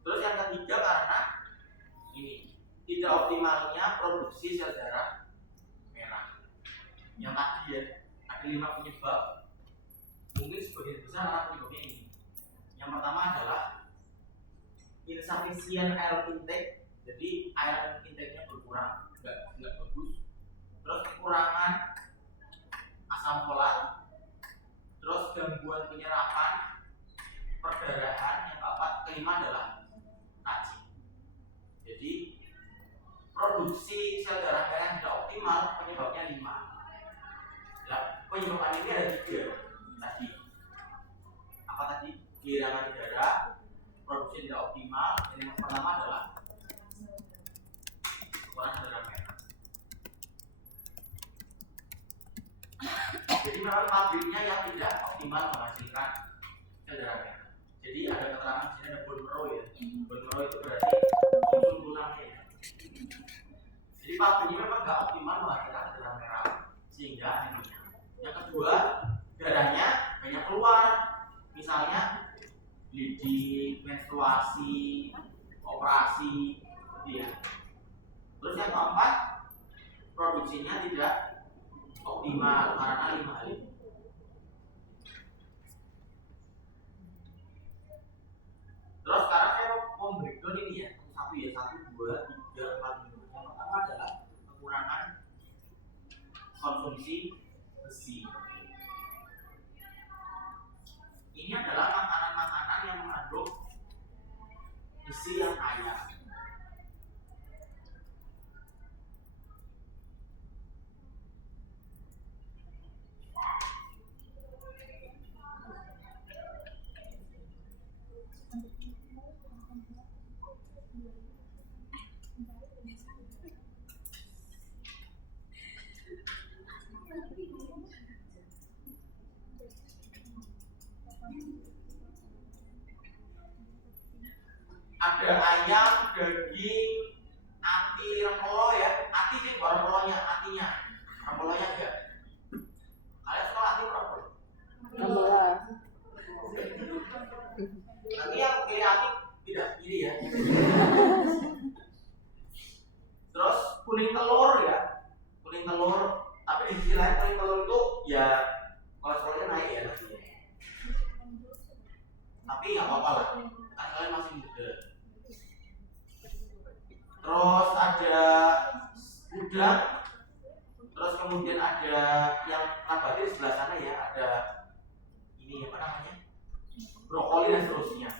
Terus yang ketiga karena ini tidak optimalnya produksi sel darah merah. Yang tadi ya, ada 5 penyebab. Mungkin sebagian besar karena penyebabnya ini. Yang pertama adalah insufficient air intake. Jadi air intake-nya berkurang, enggak bagus. Terus kekurangan asam folat. Terus gangguan penyerapan perdarahan. Yang keempat, kelima adalah racing. Jadi produksi sel darah merah yang tidak optimal penyebabnya 5. Nah, penyebab ini ada 3 tadi. Apa tadi? Kehilangan darah, produksi tidak optimal. Yang pertama adalah kekurangan darah merah. Jadi memang pabriknya yang tidak optimal menghasilkan sel darah merah. Jadi Jadi ada keterangan di sini ada bone marrow ya. Bone marrow itu berarti unsur tulangnya ya. Jadi pabriknya memang nggak optimal menghasilkan darah merah sehingga anemia. Yang kedua, darahnya banyak keluar, misalnya bleeding, menstruasi, operasi, ya. Terus yang keempat, produksinya tidak optimal karena 5 hal ini. Terus sekarang saya mau breakdown ini ya, 1, 2, 3, 4, 5. Yang pertama adalah pengurangan konsumsi besi. Ini adalah makanan-makanan yang mengandung besi yang kaya. Ada ayam, daging, ati, rempolo ya. Ati sih bukan rempolonya, atinya. Rempolonya enggak. Kalian sekolah ati berapa? Rempolo. Nanti yang pilih ati tidak pilih ya. Terus kuning telur ya. Kuning telur, tapi di sisi lain kuning telur itu ya kolesterolnya naik ya nantinya. Tapi nggak apa-apa lah, kan kalian masih muda. Terus ada udang, terus kemudian ada yang nabati di sebelah sana ya, ada ini apa namanya, brokoli dan seterusnya.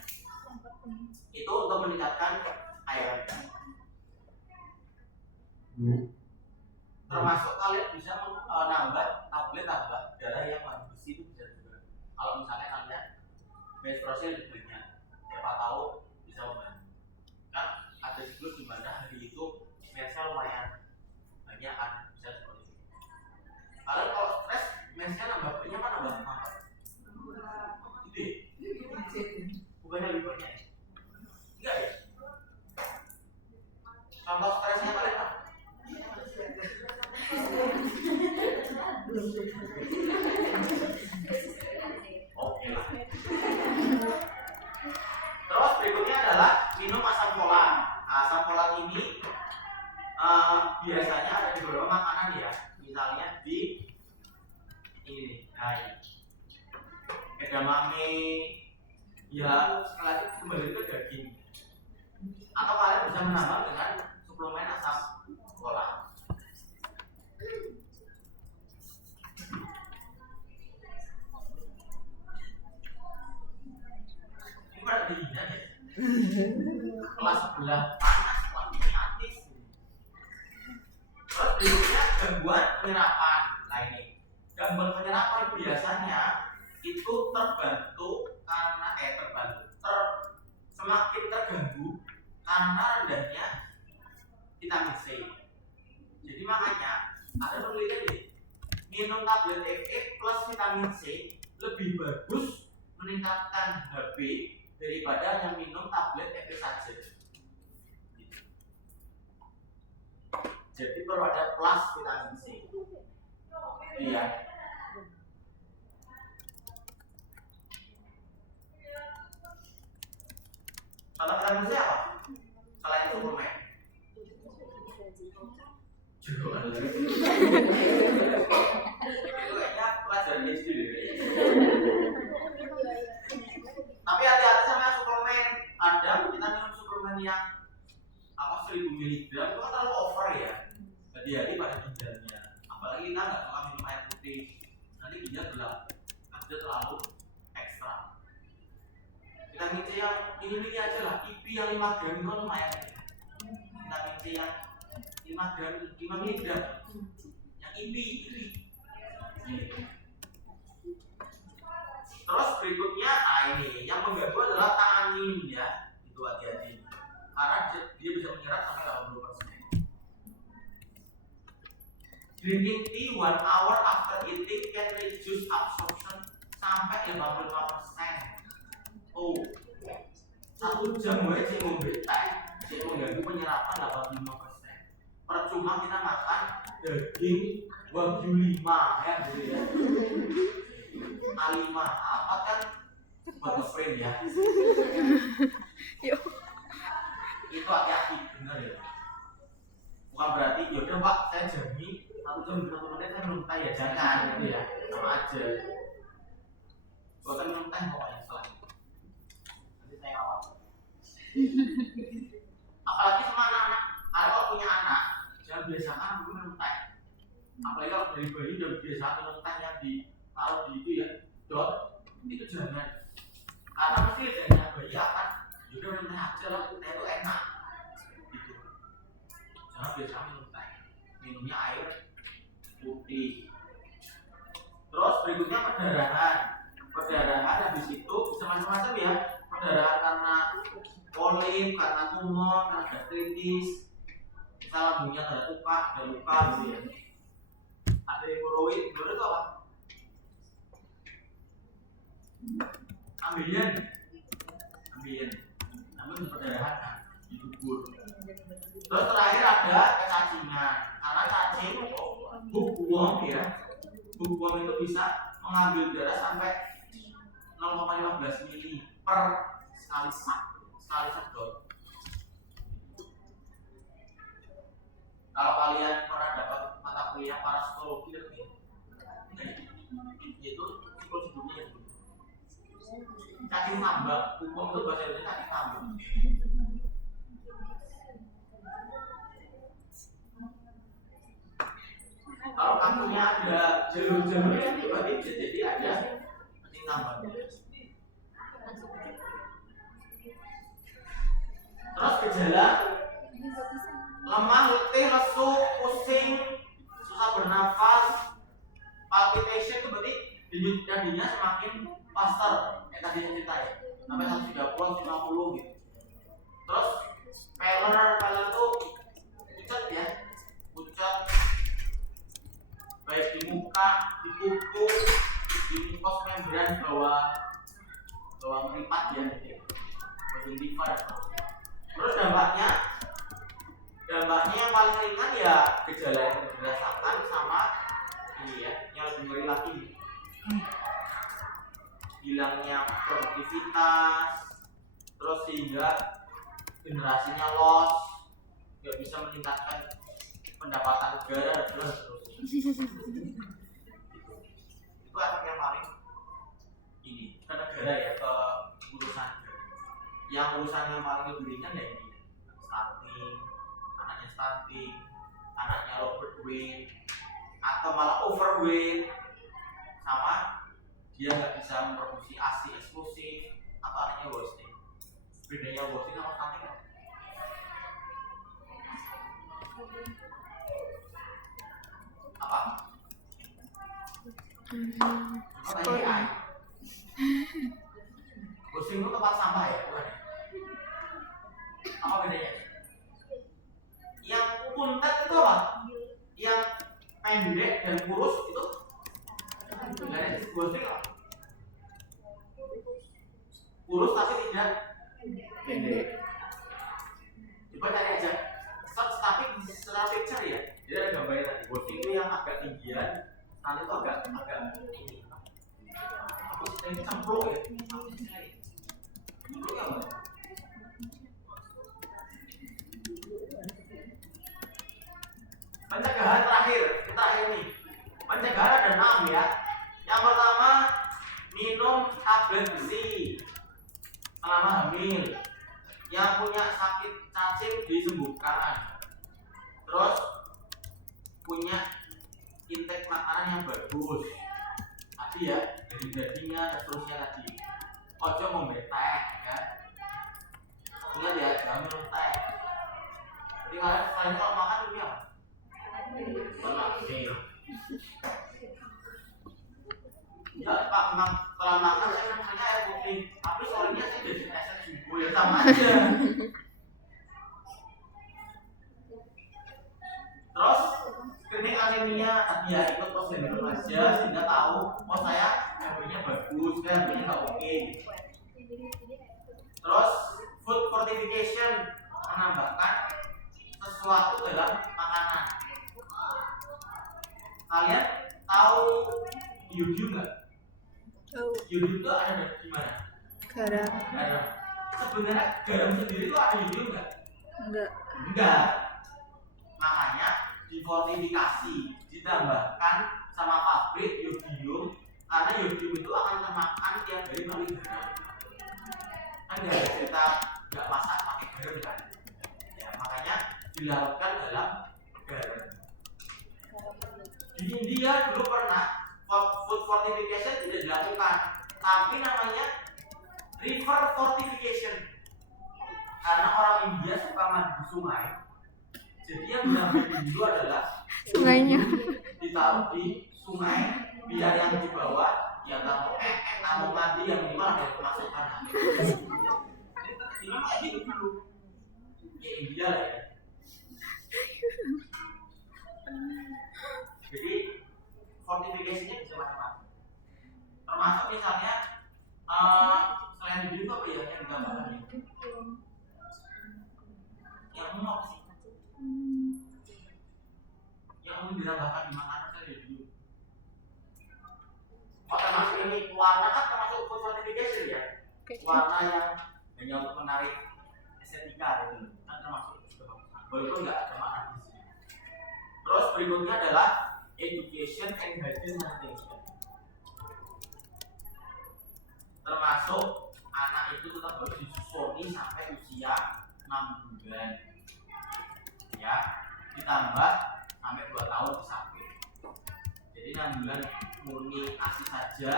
Itu untuk meningkatkan iron. Termasuk kalian bisa menambah tablet darah yang mengandung besi itu bisa juga. Kalau misalnya kalian menstruasi lebih banyak, siapa tahu bisa membantu. Kan ada siklus di mana hari itu mensnya lumayan banyak kan, bisa seperti itu. Kalian kalau stres mensnya nambah banyak kan nambah apa? Gede. Bukannya lebih banyak ya? Enggak ya? Contoh stresnya kalian apa? Oke lah. Terus berikutnya adalah minum asam folat. Nah, asam folat ini biasanya ada di beberapa makanan ya, misalnya di ini, edamame, ya sekali lagi kembali ke daging. Atau kalian bisa menambah dengan suplemen asam folat. Ini pada dinginnya ya. Kelas sebelah panas, kelas ini atis. Terus berikutnya gangguan penyerapan. Nah ini gangguan penyerapan biasanya itu semakin terganggu karena rendahnya vitamin C. Jadi makanya ada penelitian ini, minum tablet FE plus vitamin C lebih bagus meningkatkan HB daripada yang minum tablet FE saja. Jadi perlu ada plus vitamin C. Iya. Kalau vitamin C apa? Selain suplemen. Itu kayaknya pelajaran SD deh. Tapi hati-hati sama suplemen. Ada kita minum suplemen yang 1000 mg itu kan terlalu over ya. Hati-hati pada ginjalnya. Apalagi kita nggak suka minum air putih. Nanti ginjal gelap. Kerja terlalu ekstra. Vitamin C yang ini aja lah. IP yang 5 gram itu lumayan. Vitamin C yang 5 gram, 5 mg yang IP. Terus berikutnya ini yang mengganggu adalah tanin ya, itu hati-hati karena dia bisa menyerap sampai 80%. Drinking tea 1 hour after eating can reduce absorption sampai 85%. 1 jam gue sih ngombe teh, sih mengganggu penyerapan 85%. Percuma kita makan daging wagyu 5 ya gitu ya. A5 apa kan buat nge-frame ya. Yuk. Itu hati-hati bener ya. Bukan berarti yaudah Pak saya jamin 1 jam 1 menit saya minum teh ya, jangan gitu ya, sama aja. Bukan minum teh pokoknya selain nanti saya awal. Apalagi sama anak-anak, kalau punya anak jangan biasakan dulu minum teh. Apalagi kalau dari bayi udah biasa minum teh yang ditaruh di itu ya, dot itu jangan. Karena mesti adanya bayi akan juga minum teh aja lah, teh itu enak gitu. Jangan biasa minum teh, minumnya air putih. Terus berikutnya perdarahan habis itu bisa macam-macam ya. Perdarahan karena polip, karena tumor, karena gastritis, bisa lambungnya ada luka gitu ya. Ada hemoroid itu apa? Ambeien, namun perdarahan kan di tubuh. Terus terakhir ada kecacingan, karena cacing bookworm ya. Bookworm itu bisa mengambil darah sampai 0,15 mili per sekali sedot. Kalau kalian pernah dapat mata kuliah parasitologi itu siklus hidupnya itu cacing tambang. Bookworm itu bahasa Indonesia cacing tambang. Kalau kampungnya ada jalur-jalurnya itu berarti bisa jadi ada cacing tambang. Terus gejala lemah, letih, lesu, pusing, susah bernafas, palpitation itu berarti denyut nadinya semakin faster kayak tadi saya cerita ya, sampai 130, 150 gitu. Terus peller itu pucat ya, pucat baik di muka, di kuku, di mucous membran bawah meripat ya gitu, bagian limfa dan seterusnya. Terus dampaknya yang paling ringan ya gejala yang dirasakan sama ini ya, yang lebih ngeri lagi, hilangnya produktivitas, terus sehingga generasinya loss, nggak bisa meningkatkan pendapatan negara dan seterusnya. Itu efek yang paling ini ke negara ya, ke urusan. Yang urusan yang paling lebih ringan ya ini stunting, anaknya low birth weight atau malah overweight, sama dia nggak bisa memproduksi ASI eksklusif atau anaknya wasting. Bedanya wasting sama stunting apa? Coba tanya AI. Wasting itu tempat sampah ya, bukan? Apa bedanya? Yang puntet itu apa? Yang pendek dan kurus itu bedanya wasting apa? Kurus tapi tidak pendek. Coba cari aja. Tapi secara picture ya, dia ada gambarnya tadi. Wasting itu yang agak tinggian, nanti itu agak ini. Aku sering cemplung ya. Cemplung apa? Pencegahan terakhir nih. Pencegahan ada 6 ya. Yang pertama, minum tablet besi selama hamil. Yang punya sakit cacing disembuhkan. Terus punya intake makanan yang bagus. Tadi ya, daging-dagingnya dan seterusnya tadi. Ojo ngombe teh ya. Ingat ya, jangan minum teh. Jadi kalian selain kalau makan ini apa? Ya Pak, memang setelah makan saya makannya air putih, tapi sorenya saya jadi esek subuh ya, sama aja. Terus screening anemia, ya ikut prosedur aja sehingga tahu, oh saya HB-nya bagus, HB-nya nggak oke. Terus Food fortification menambahkan sesuatu dalam makanan. Kalian tahu yodium nggak? Tahu. Yodium itu ada di mana? Garam. Garam. Sebenarnya garam sendiri itu ada yodium nggak? Enggak. Enggak. Makanya difortifikasi, ditambahkan sama pabrik yodium, karena yodium itu akan termakan tiap hari melalui garam. Kan dari kita nggak masak pakai garam kan? Ya, makanya dilarutkan dalam garam. Di India dulu pernah food fortification tidak dilakukan, tapi namanya river fortification. Karena orang India suka mandi di sungai, jadi yang diambil dulu adalah Sungainya. ditaruh di sungai biar yang di bawah yang kamu mandi yang minimal ada kemasukan. Ini kayak gitu dulu. Ya India lah ya. Jadi fortification-nya bisa macam-macam. Termasuk misalnya selain itu apa ya yang digambarkan ini? Yang umum sih. Yang umum ditambahkan di makanan saya dulu. Oh, termasuk ini warna kan termasuk food fortification ya. Warna yang hanya untuk menarik estetika gitu kan termasuk juga bagus. Walaupun nggak ada makna di sini. Terus berikutnya adalah education and hygiene sanitation. Termasuk anak itu tetap harus disusui sampai usia 6 bulan. Ya, ditambah sampai 2 tahun disapit. Jadi 6 bulan murni ASI saja.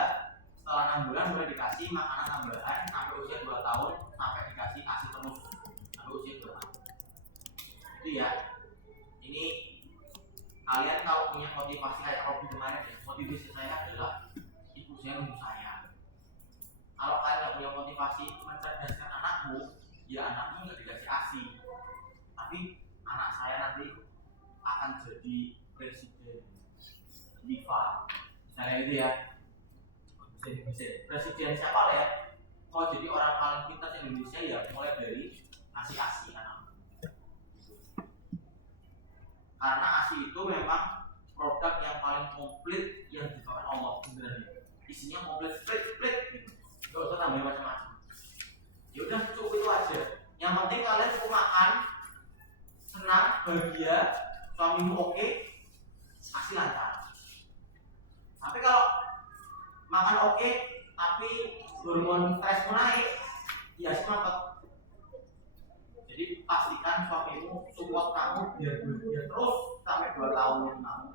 Setelah 6 bulan boleh dikasih makanan tambahan sampai usia 2 tahun sampai dikasih ASI terus sampai usia 2 tahun. Jadi ya, ini kalian kalau punya motivasi kayak Robi kemarin ya, motivasi saya adalah ibu saya menurut saya. Kalau kalian nggak punya motivasi mencerdaskan anakmu, ya anakmu nggak dikasih ASI, tapi anak saya nanti akan jadi presiden FIFA, misalnya itu ya. Presiden siapa lah ya? Mau jadi orang paling pintar di Indonesia ya mulai dari ASI anak. Karena ASI itu memang produk yang paling komplit yang diciptakan Allah sebenarnya. Isinya komplit split gitu. Gak usah tambahin macam-macam. Ya udah cukup itu aja. Yang penting kalian suka makan, senang, bahagia, suamimu oke, ASI lancar. Tapi kalau makan oke, tapi hormon stresmu naik, ya ASI mantap. Jadi pastikan suamimu support kamu biar bahagia terus sampai 2 tahun kamu.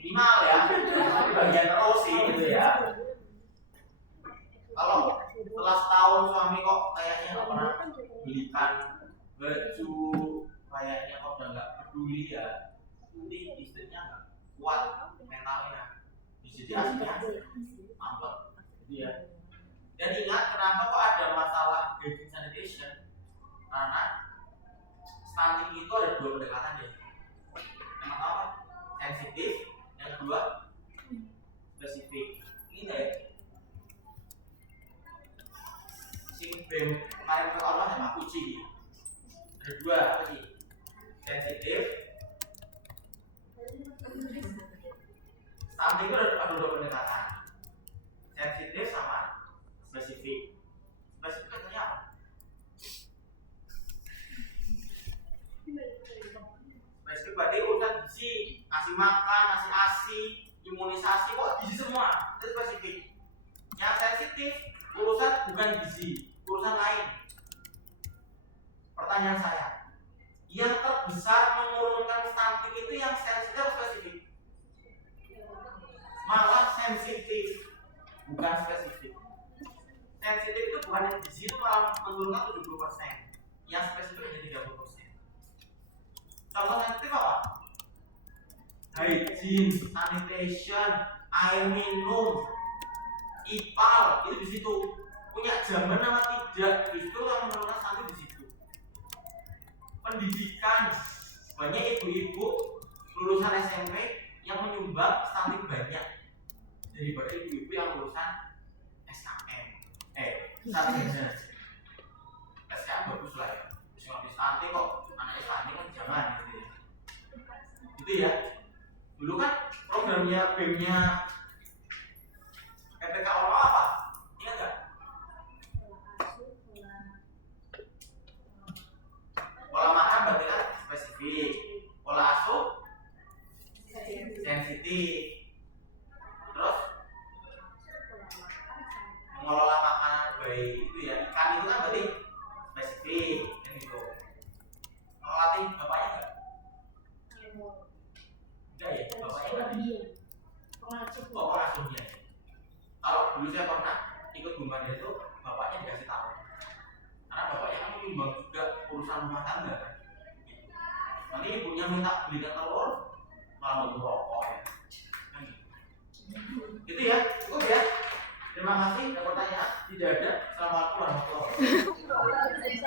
Minimal ya, tapi bahagia terus sih gitu ya. Kalau setelah setahun suami kok kayaknya nggak pernah belikan baju, kayaknya kok udah nggak peduli ya, nanti istrinya nggak kuat mentalnya. Di sini aslinya mantap, gitu ya. Dan ingat kenapa kok ada masalah hygiene sanitation? Karena stunting itu ada 2 pendekatan ya. Yang pertama sensitif, yang kedua spesifik. Ini ya. Sing BEM kemarin ke Allah sama uji. Ada 2 apa sih? Sensitif. Stunting itu ada 2 pendekatan. Sensitif sama spesifik. Spesifik artinya apa? Spesifik berarti urusan gizi, ngasih makan, ngasih ASI, imunisasi, kok gizi semua, itu spesifik. Yang sensitif, urusan bukan gizi, urusan lain. Pertanyaan saya, yang terbesar menurunkan stunting itu yang sensitif atau spesifik? Malah sensitif, bukan spesifik. Sensitif itu bukan yang gizi itu malah menurunkan 70%, yang spesifik hanya 30%. Contoh sensitif apa? Hygiene, sanitation, air minum, IPAL itu di situ. Punya zaman apa tidak? Justru yang menurunkan stunting di situ. Pendidikan, banyak ibu-ibu lulusan SMP yang menyumbang stunting banyak daripada ibu-ibu yang lulusan SKM, sarjana. Gitu ya. Dulu kan programnya BEM-nya PPK apa? Ingat nggak? Pola makan berarti kan spesifik, pola asuh sensitif, terus mengelola makanan baik itu ya, ikan itu kan berarti spesifik kan gitu. Ngelatih bapaknya nggak? Enggak ya, bapaknya berarti pengasuhnya. Kalau dulu saya pernah ikut Bumanda itu, bapaknya dikasih tahu karena bapaknya kan menyumbang juga urusan rumah tangga kan. Nanti ibunya minta belikan telur, malah mau rokok ya. Kan gitu ya, cukup ya. Terima kasih. Ada pertanyaan? Tidak ada. Assalamualaikum warahmatullahi wabarakatuh.